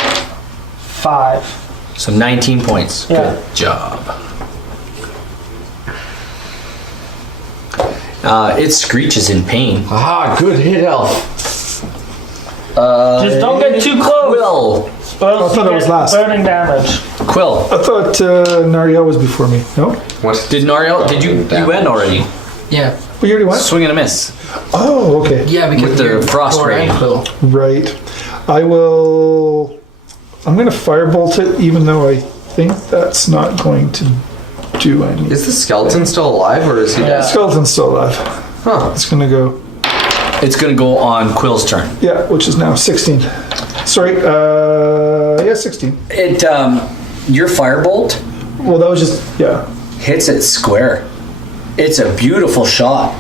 5. So 19 points. Yeah. Good job. It screeches in pain. Ah, good hit, Elf. Just don't get too close. Quill. Or else I thought you it was get last. Burning damage. Quill. I thought Nariel was before me. No? What? Did Nariel? Did you went already? Yeah. We already went? Swing and a miss. Oh, okay. Yeah, because With the you're Frost Thor and Rhealm. Quill. Right. I'm going to firebolt it, even though I think that's not going to do anything. Is the skeleton still alive, or is he dead? Skeleton's still alive. Huh. It's going to go It's gonna go on Quill's turn. Yeah, which is now 16. Sorry, 16. It, your firebolt Well, that was just, yeah. hits it square. It's a beautiful shot,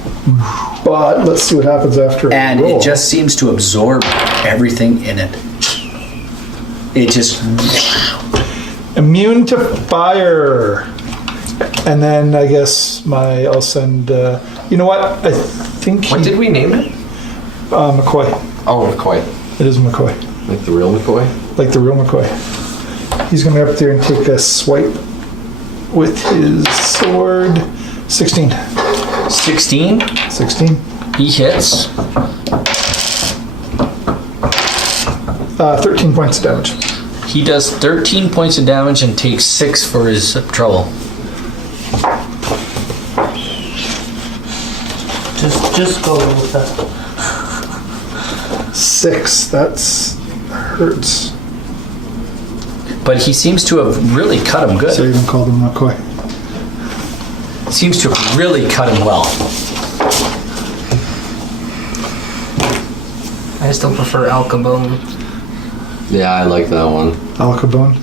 But let's see what happens after and I roll. it just seems to absorb everything in it. It just, Immune to fire. And then I guess I'll send, you know what? I think What did we name it? McCoy. Oh, McCoy. It is McCoy. Like the real McCoy? Like the real McCoy. He's gonna go up there and take a swipe with his sword. 16. 16, 16. he hits. 13 points of damage. He does 13 points of damage and takes 6 for his trouble. Just go with that. 6. That's hurts. But he seems to have really cut him good. So you even called him McCoy. Seems to have really cut him well. I still prefer Al Capone. Yeah, I like that one. Al Capone.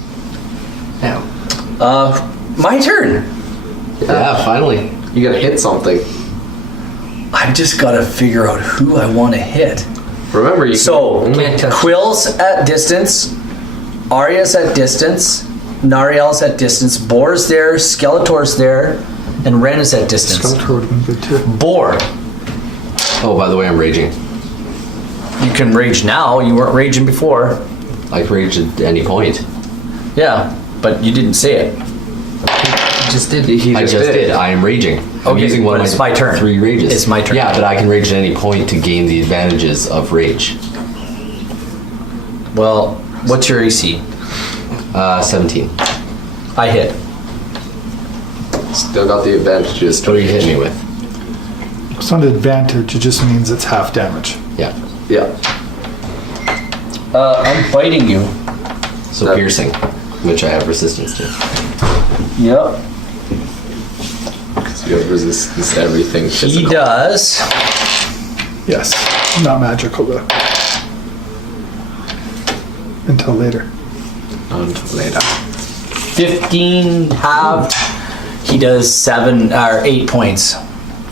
Yeah. My turn. Yeah, finally. You gotta hit something. I've just got to figure out who I want to hit. Remember, you So, Can't touch. Quill's at distance, Arya's at distance, Nariel's at distance, Boar's there, Skeletor's there, and Ren is at distance. Skeletor would have been good too. Boar, Oh, by the way, I'm raging. you can rage now. You weren't raging before. I can rage at any point. Yeah, but you didn't say it. Just did. He I just did. I am raging. I'm Okay, using one but of it's my my turn. 3 rages. It's my turn. Yeah, but I can rage at any point to gain the advantages of rage. Well, what's your AC? 17. I hit. Still got the advantages. What do you hit me with? It's not an advantage, it just means it's half damage. Yeah. Yeah. I'm fighting you. So That- piercing, which I have resistance to. Yep. You have resistance to everything He physical. does. Yes. Not magical though. Until later. Until later. 15 halved. He does 7 or 8 points.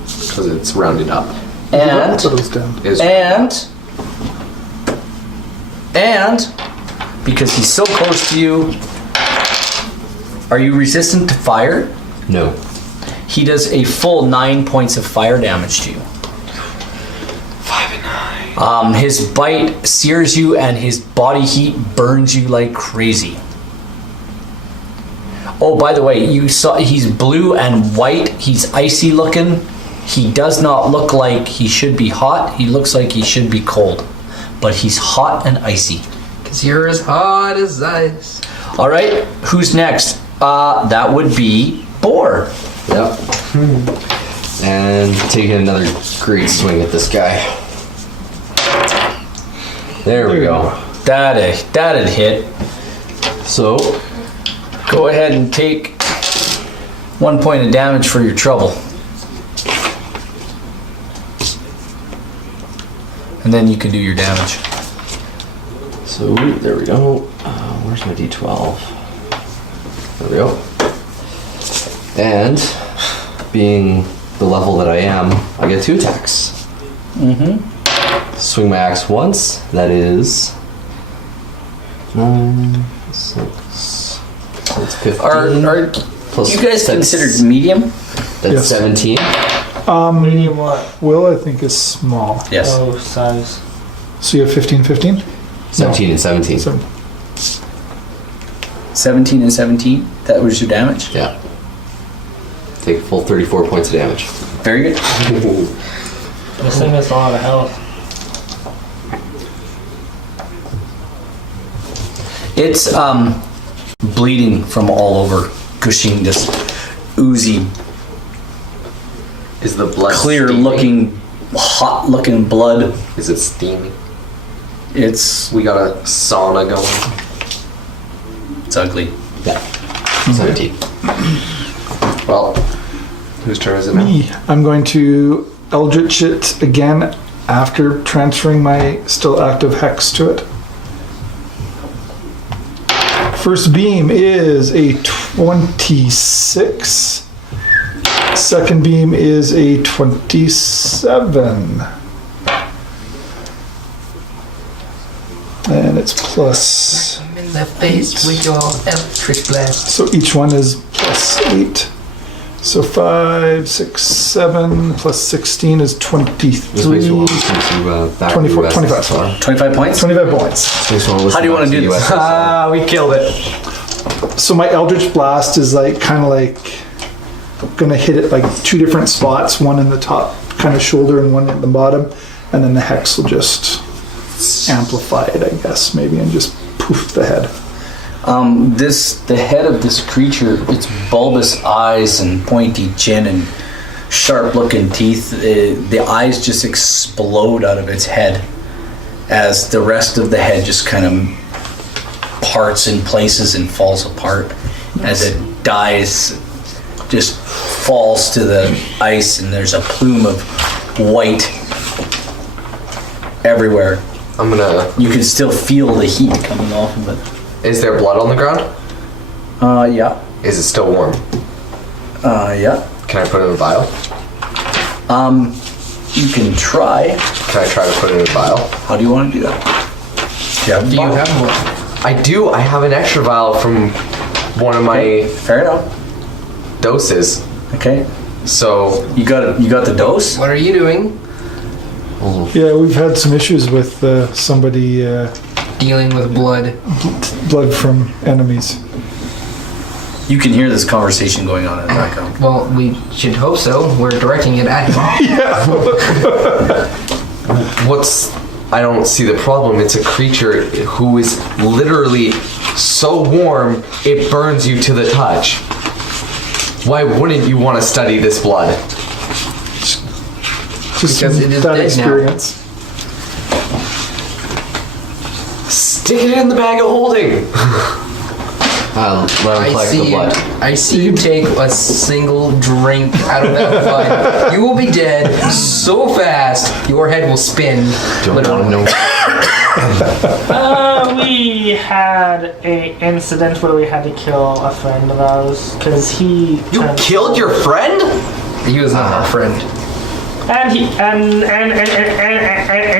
Because it's rounded up. And Put those down. Is and because he's so close to you, are you resistant to fire? No. He does a full 9 points of fire damage to you. 5 and 9. His bite sears you and his body heat burns you like crazy. Oh, by the way, you saw he's blue and white. He's icy looking. He does not look like he should be hot. He looks like he should be cold. But he's hot and icy. Because you're as hot as ice. All right, who's next? That would be Boar. Yep. And taking another great swing at this guy. There we go. That'd hit. So, Go ahead and take 1 point of damage for your trouble. And then you can do your damage. there we go. Where's my D12? There we go. And being the level that I am, I get 2 attacks. Swing my axe once. That is 9, 6. So it's 15. Are plus you guys that's- considered medium? That's Yes. 17. Medium what? Will, I think, is small. Yes. Oh, size. So you have 15, 15? 17 and 17. So 17 and 17. That was your damage. Yeah. Take full 34 points of damage. Very good. This thing has a lot of health. It's bleeding from all over, gushing this oozy, Is the blood clear steaming? looking, hot looking blood. Is it steaming? It's We got a sauna going. it's ugly. Yeah. 17. Well, whose turn is it now? me. I'm going to Eldritch it again after transferring my still active hex to it. First beam is a 26. Second beam is a 27. And it's plus, I'm in the face with your electric blast. so each one is plus 8. So 5, 6, 7, plus 16 is 23. This makes you want to listen to back 24, US 25. SSR. 25 points? 25 points. Makes you wanna listen How do you back want to do US this? SSR. We killed it. So my Eldritch Blast is like kind of like gonna hit it like 2 different spots, one in the top kind of shoulder and one at the bottom, and then the hex will just amplify it, I guess, maybe, and just poof the head. The head of this creature, its bulbous eyes and pointy chin and sharp-looking teeth, the eyes just explode out of its head as the rest of the head just kind of parts in places and falls apart as it dies, just falls to the ice, and there's a plume of white everywhere. You can still feel the heat coming off of it. Is there blood on the ground? Yeah. Is it still warm? Yeah. Can I put it in a vial? You can try. Can I try to put it in a vial? How do you want to do that? Do you have one? I do. I have an extra vial from one of my Fair enough. doses. Okay. So You got the dose? What are you doing? Yeah, we've had some issues with somebody Dealing with blood. blood from enemies. You can hear this conversation going on in the background. Well, we should hope so. We're directing it at him. I don't see the problem. It's a creature who is literally so warm it burns you to the touch. Why wouldn't you want to study this blood? Just Because it is that dead now. experience. Stick it in the bag of holding. Let him collect the blood. I see you take a single drink out of that vial. You will be dead so fast, your head will spin. Don't want to know. We had a incident where we had to kill a friend of ours because he You killed your friend? He was not our friend. and he and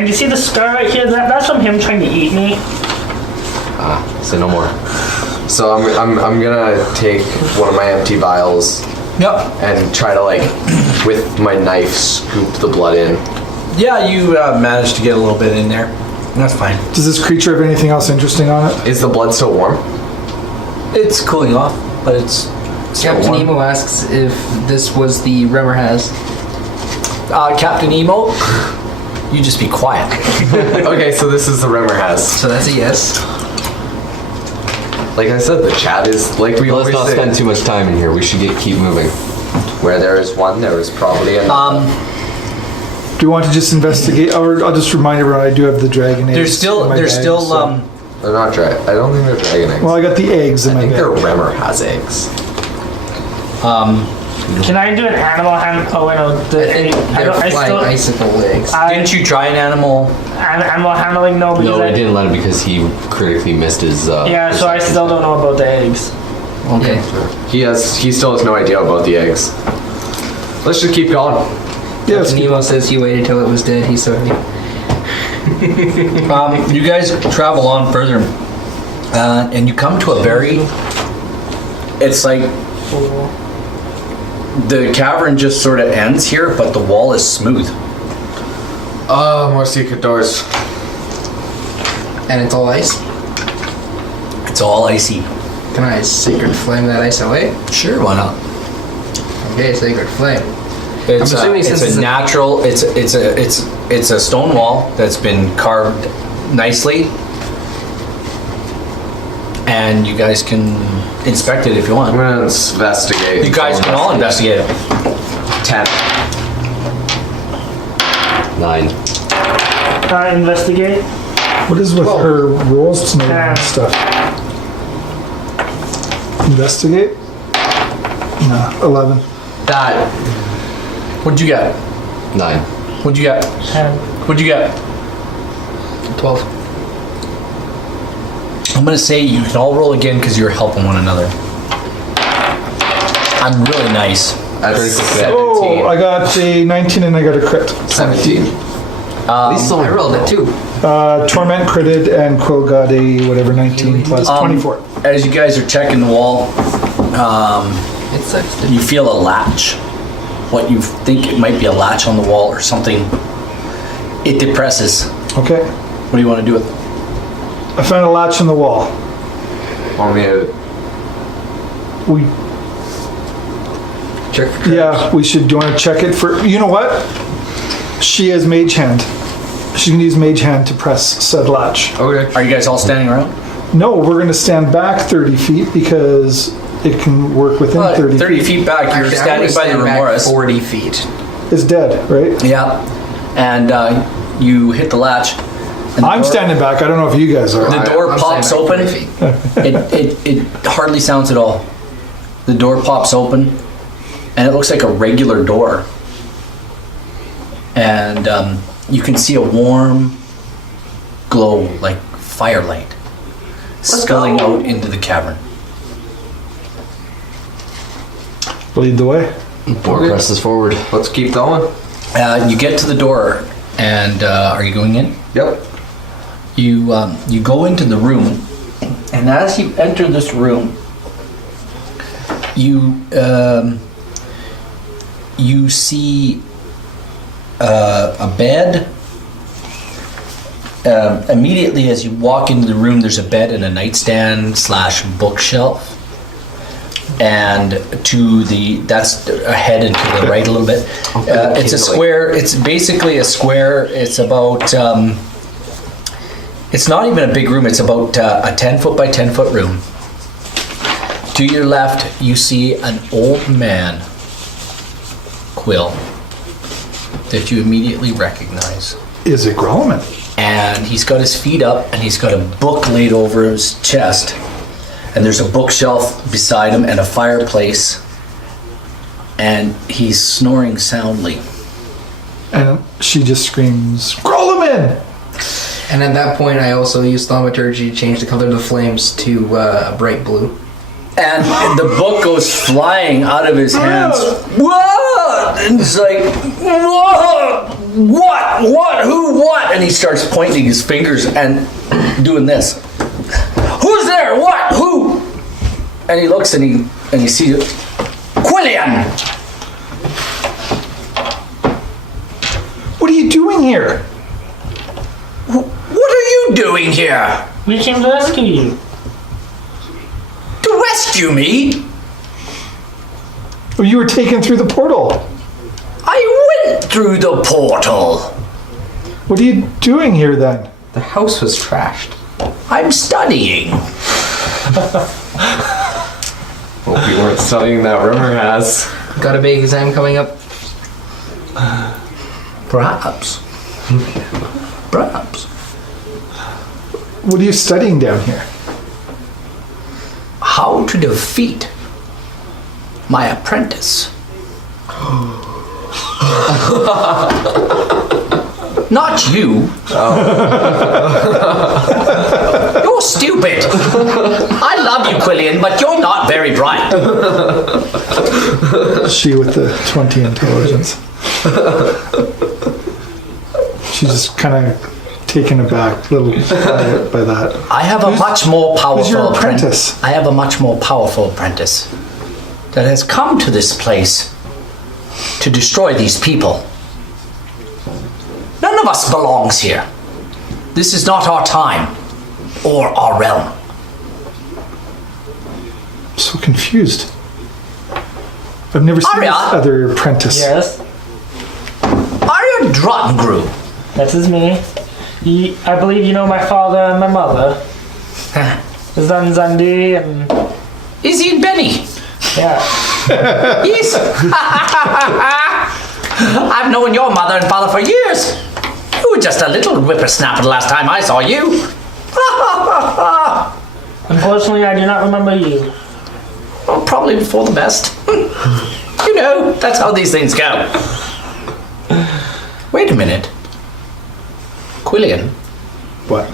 you see the scar right here. That's from him trying to eat me. Say no more. So I'm gonna take one of my empty vials Yep. and try to with my knife scoop the blood in. Yeah, you managed to get a little bit in there. That's fine. Does this creature have anything else interesting on it? Is the blood still warm? It's cooling off, but it's still Captain warm. Emo asks if this was the Remmerhaz. Captain Emo, you just be quiet. Okay, so this is the Remmerhaz. So that's a yes. Like I said, the chat is like we Let's always not say. spend too much time in here. We should keep moving. Where there is one, there is probably another. Do you want to just investigate, or I'll just remind everyone I do have the dragon eggs. There's still in my bag, so- They're not dragon. I don't think they're dragon eggs. Well, I got the eggs in I my think bag. they're Remmerhaz eggs. Can I do an animal hand? Oh wait, no. I think they're flying icicle legs. Didn't you try an animal? Animal handling? No, because No, we didn't let him because he critically missed his. Yeah, so I still don't know about the eggs. Okay. Yeah. He still has no idea about the eggs. Let's just keep going. Yeah, it's Nemo says he waited till it was dead. He's sorry. You guys travel on further, and you come to a very. It's like the cavern just sort of ends here, but the wall is smooth. Oh, more secret doors. And it's all ice. It's all icy. Can I sacred flame that ice away? Sure, why not? Okay, sacred flame. It's I'm assuming since a it's a- natural. It's a stone wall that's been carved nicely, and you guys can inspect it if you I'm want. gonna investigate. You guys can all investigate it. 10. 9. Investigate. What is with Whoa. her rolls tonight and stuff? Investigate? No, 11. That. What'd you get? 9. What'd you get? 10. What'd you get? 12. I'm gonna say you can all roll again because you're helping one another. I'm really nice. That's 17. Oh, I got a 19 and I got a crit. 17. At least I rolled it too. Torment critted and Quill got a whatever 19 plus 24. As you guys are checking the wall, It sucks to you feel a latch. What you think it might be a latch on the wall or something. It depresses. Okay. What do you want to do with it? I found a latch in the wall. Want me to... We check for traps. Yeah, we should. Do you want to check it for? You know what? She has mage hand. She can use mage hand to press said latch. Okay. Are you guys all standing around? No, we're going to stand back 30 feet because it can work within 30 30 feet. feet back, you're Actually, standing by the stand back remoras. 40 feet. It's dead, right? Yeah. And you hit the latch. And the I'm door- standing back. I don't know if you guys are. The door I'm pops standing open. back 40 feet. It hardly sounds at all. The door pops open, and it looks like a regular door. And you can see a warm glow, like firelight, spilling out into the cavern. Lead the way. Boar presses forward. Let's keep going. You get to the door, and are you going in? Yep. You go into the room, and as you enter this room, you see a bed. Immediately as you walk into the room, there's a bed and a nightstand / bookshelf. And that's ahead and to the right a little bit. It's a square. It's basically a square. It's about. It's not even a big room. It's about a 10 foot by 10 foot room. To your left, you see an old man, Quill, that you immediately recognize. Is it Grolman? And he's got his feet up, and he's got a book laid over his chest. And there's a bookshelf beside him and a fireplace. And he's snoring soundly. And she just screams, Grolman! And at that point, I also used thaumaturgy to change the color of the flames to a bright blue. And the book goes flying out of his hands. Whoa! And it's like, whoa! What? Who? What? And he starts pointing his fingers and doing this. Who's there? What? Who? And he looks and he sees it. Quillian! What are you doing here? What are you doing here? We came to rescue you. To rescue me? Oh, you were taken through the portal. I went through the portal. What are you doing here then? The house was trashed. I'm studying. Hope you weren't studying that rumor has. Got a big exam coming up. Perhaps. Perhaps. What are you studying down here? How to defeat my apprentice. Not you. You're stupid. I love you, Quillian, but you're not very bright. She with the 20 intelligence. She's just kind of taken aback, a little quiet by that. I have a much more who's your powerful apprentice? I have a much more powerful apprentice that has come to this place to destroy these people. None of us belongs here. This is not our time or our realm. I'm so confused. I've never seen Arya? this other apprentice. Yes, Arya Drottengru. that is me. I believe you know my father and my mother. Zanzandi and Izzy and Benny. yeah. Yes. I've known your mother and father for years. You were just a little whippersnapper the last time I saw you. Unfortunately, I do not remember you. Well, probably for the best. You know, that's how these things go. Wait a minute. Quillian, What?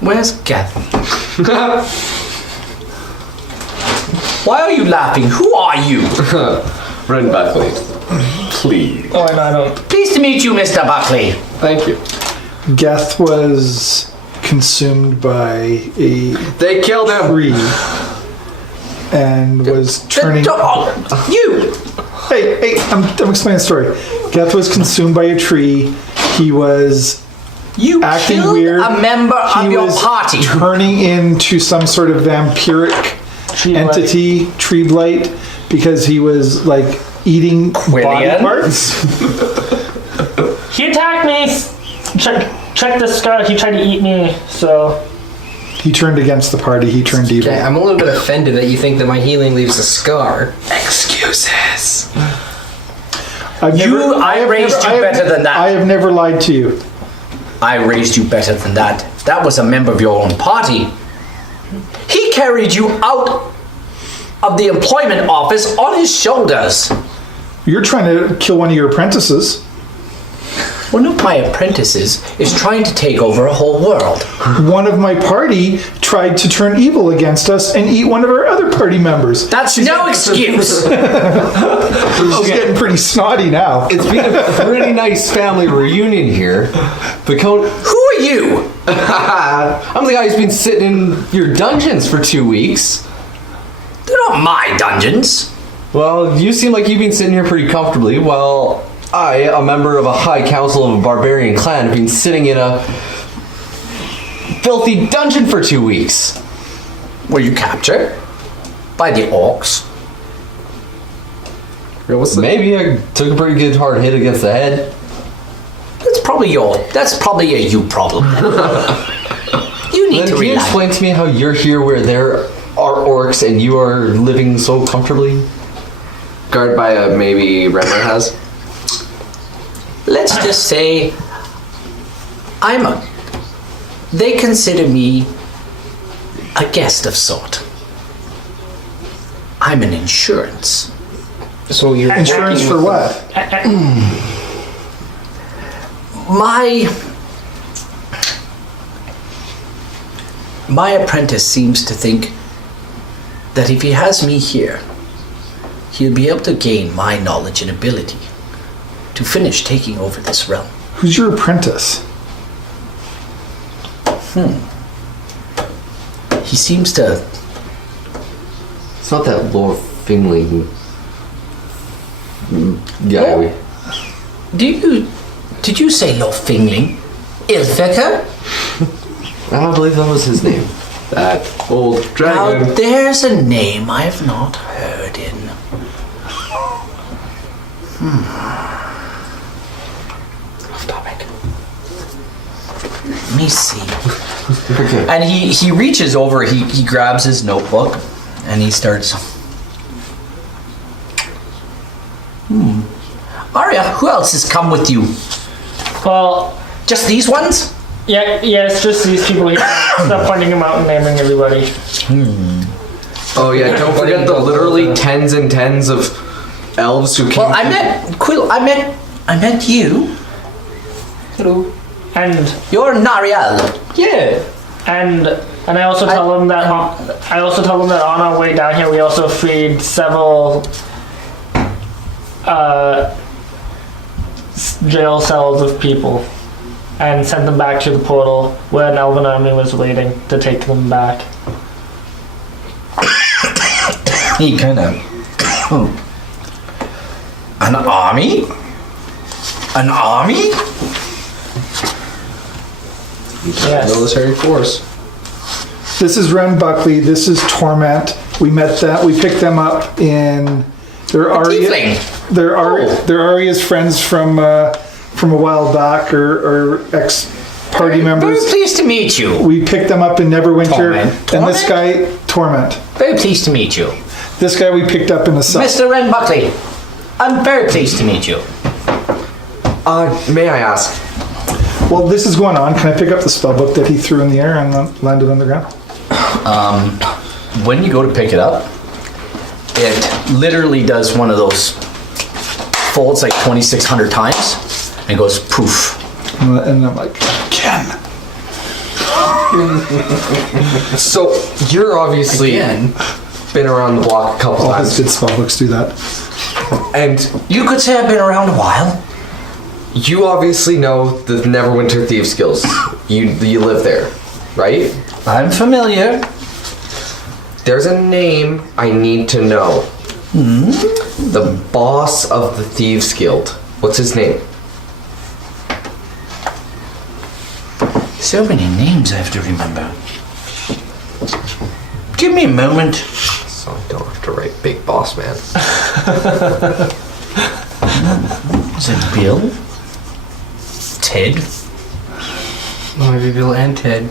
where's Geth? Why are you laughing? Who are you? Ren Buckley. Please. Oh, I don't. Pleased to meet you, Mr. Buckley. Thank you. Geth was consumed by a They killed him. tree and was turning. You! Hey, I'm explaining the story. Geth was consumed by a tree. He was You acting killed weird. a member He of your was party. turning into some sort of vampiric Tree entity, tree blight, because he was like eating body Quillian? parts. He attacked me. Check the scar. He tried to eat me. So He turned against the party. He turned evil. Okay, I'm a little bit offended that you think that my healing leaves a scar. Excuses. I raised you better than that. I have never lied to you. I raised you better than that. That was a member of your own party. He carried you out of the employment office on his shoulders. You're trying to kill one of your apprentices. One of my apprentices is trying to take over a whole world. One of my party tried to turn evil against us and eat one of our other party members. That's no excuse. She's getting pretty snotty now. It's been a pretty nice family reunion here. But Who are you? I'm the guy who's been sitting in your dungeons for 2 weeks. They're not my dungeons. Well, you seem like you've been sitting here pretty comfortably, while I, a member of a high council of a barbarian clan, have been sitting in a filthy dungeon for 2 weeks. Were you captured? By the orcs? Maybe I took a pretty good hard hit against the head. That's probably a you problem. You need Then to can you relax. explain to me how you're here where there are orcs and you are living so comfortably? Guarded by a maybe Renner has. Let's just say they consider me a guest of sort. I'm an insurance. So you're Insurance working for with what? My apprentice seems to think that if he has me here, he'll be able to gain my knowledge and ability to finish taking over this realm. Who's your apprentice? He seems to... It's not that Lord Fingling guy. Did you say Lord Fingling? Ilfeka? I don't believe that was his name. That old Now dragon. there's a name I have not heard in. Off topic. Let me see. Okay. And he reaches over, he grabs his notebook, and he starts... Arya, who else has come with you? well, Just these ones? yeah, it's just these people here. Stop pointing them out and naming everybody. Oh yeah, don't forget the literally tens and tens of elves who came. Well, I met you. Hello. And You're Nariel. Yeah. and I also tell them that on our way down here we also freed several jail cells of people and sent them back to the portal where an elven army was waiting to take them back. He kind of... An army? An army? Yes. Military force. This is Ren Buckley. This is Torment. We met that. We picked them up in. They're tiefling. They're Arya's friends from a while back, or ex party Very members. pleased to meet you. We picked them up in Neverwinter, Torment. and this guy Torment. Very pleased to meet you. This guy we picked up in the south. Mr. Ren Buckley, I'm very pleased to meet you. May I ask? Well, this is going on. Can I pick up the spell book that he threw in the air and landed on the ground? When you go to pick it up, it literally does one of those folds like 2,600 times. And it goes poof. And I'm like, Ken. So you're obviously Again. been around the block a couple All times, his good spellbooks do that. and You could say I've been around a while. you obviously know the Neverwinter Thieves Guilds. You live there, right? I'm familiar. There's a name I need to know. The boss of the Thieves Guild. What's his name? So many names I have to remember. Give me a moment. So I don't have to write Big Boss Man. Is it Bill? Ted? Maybe Bill and Ted.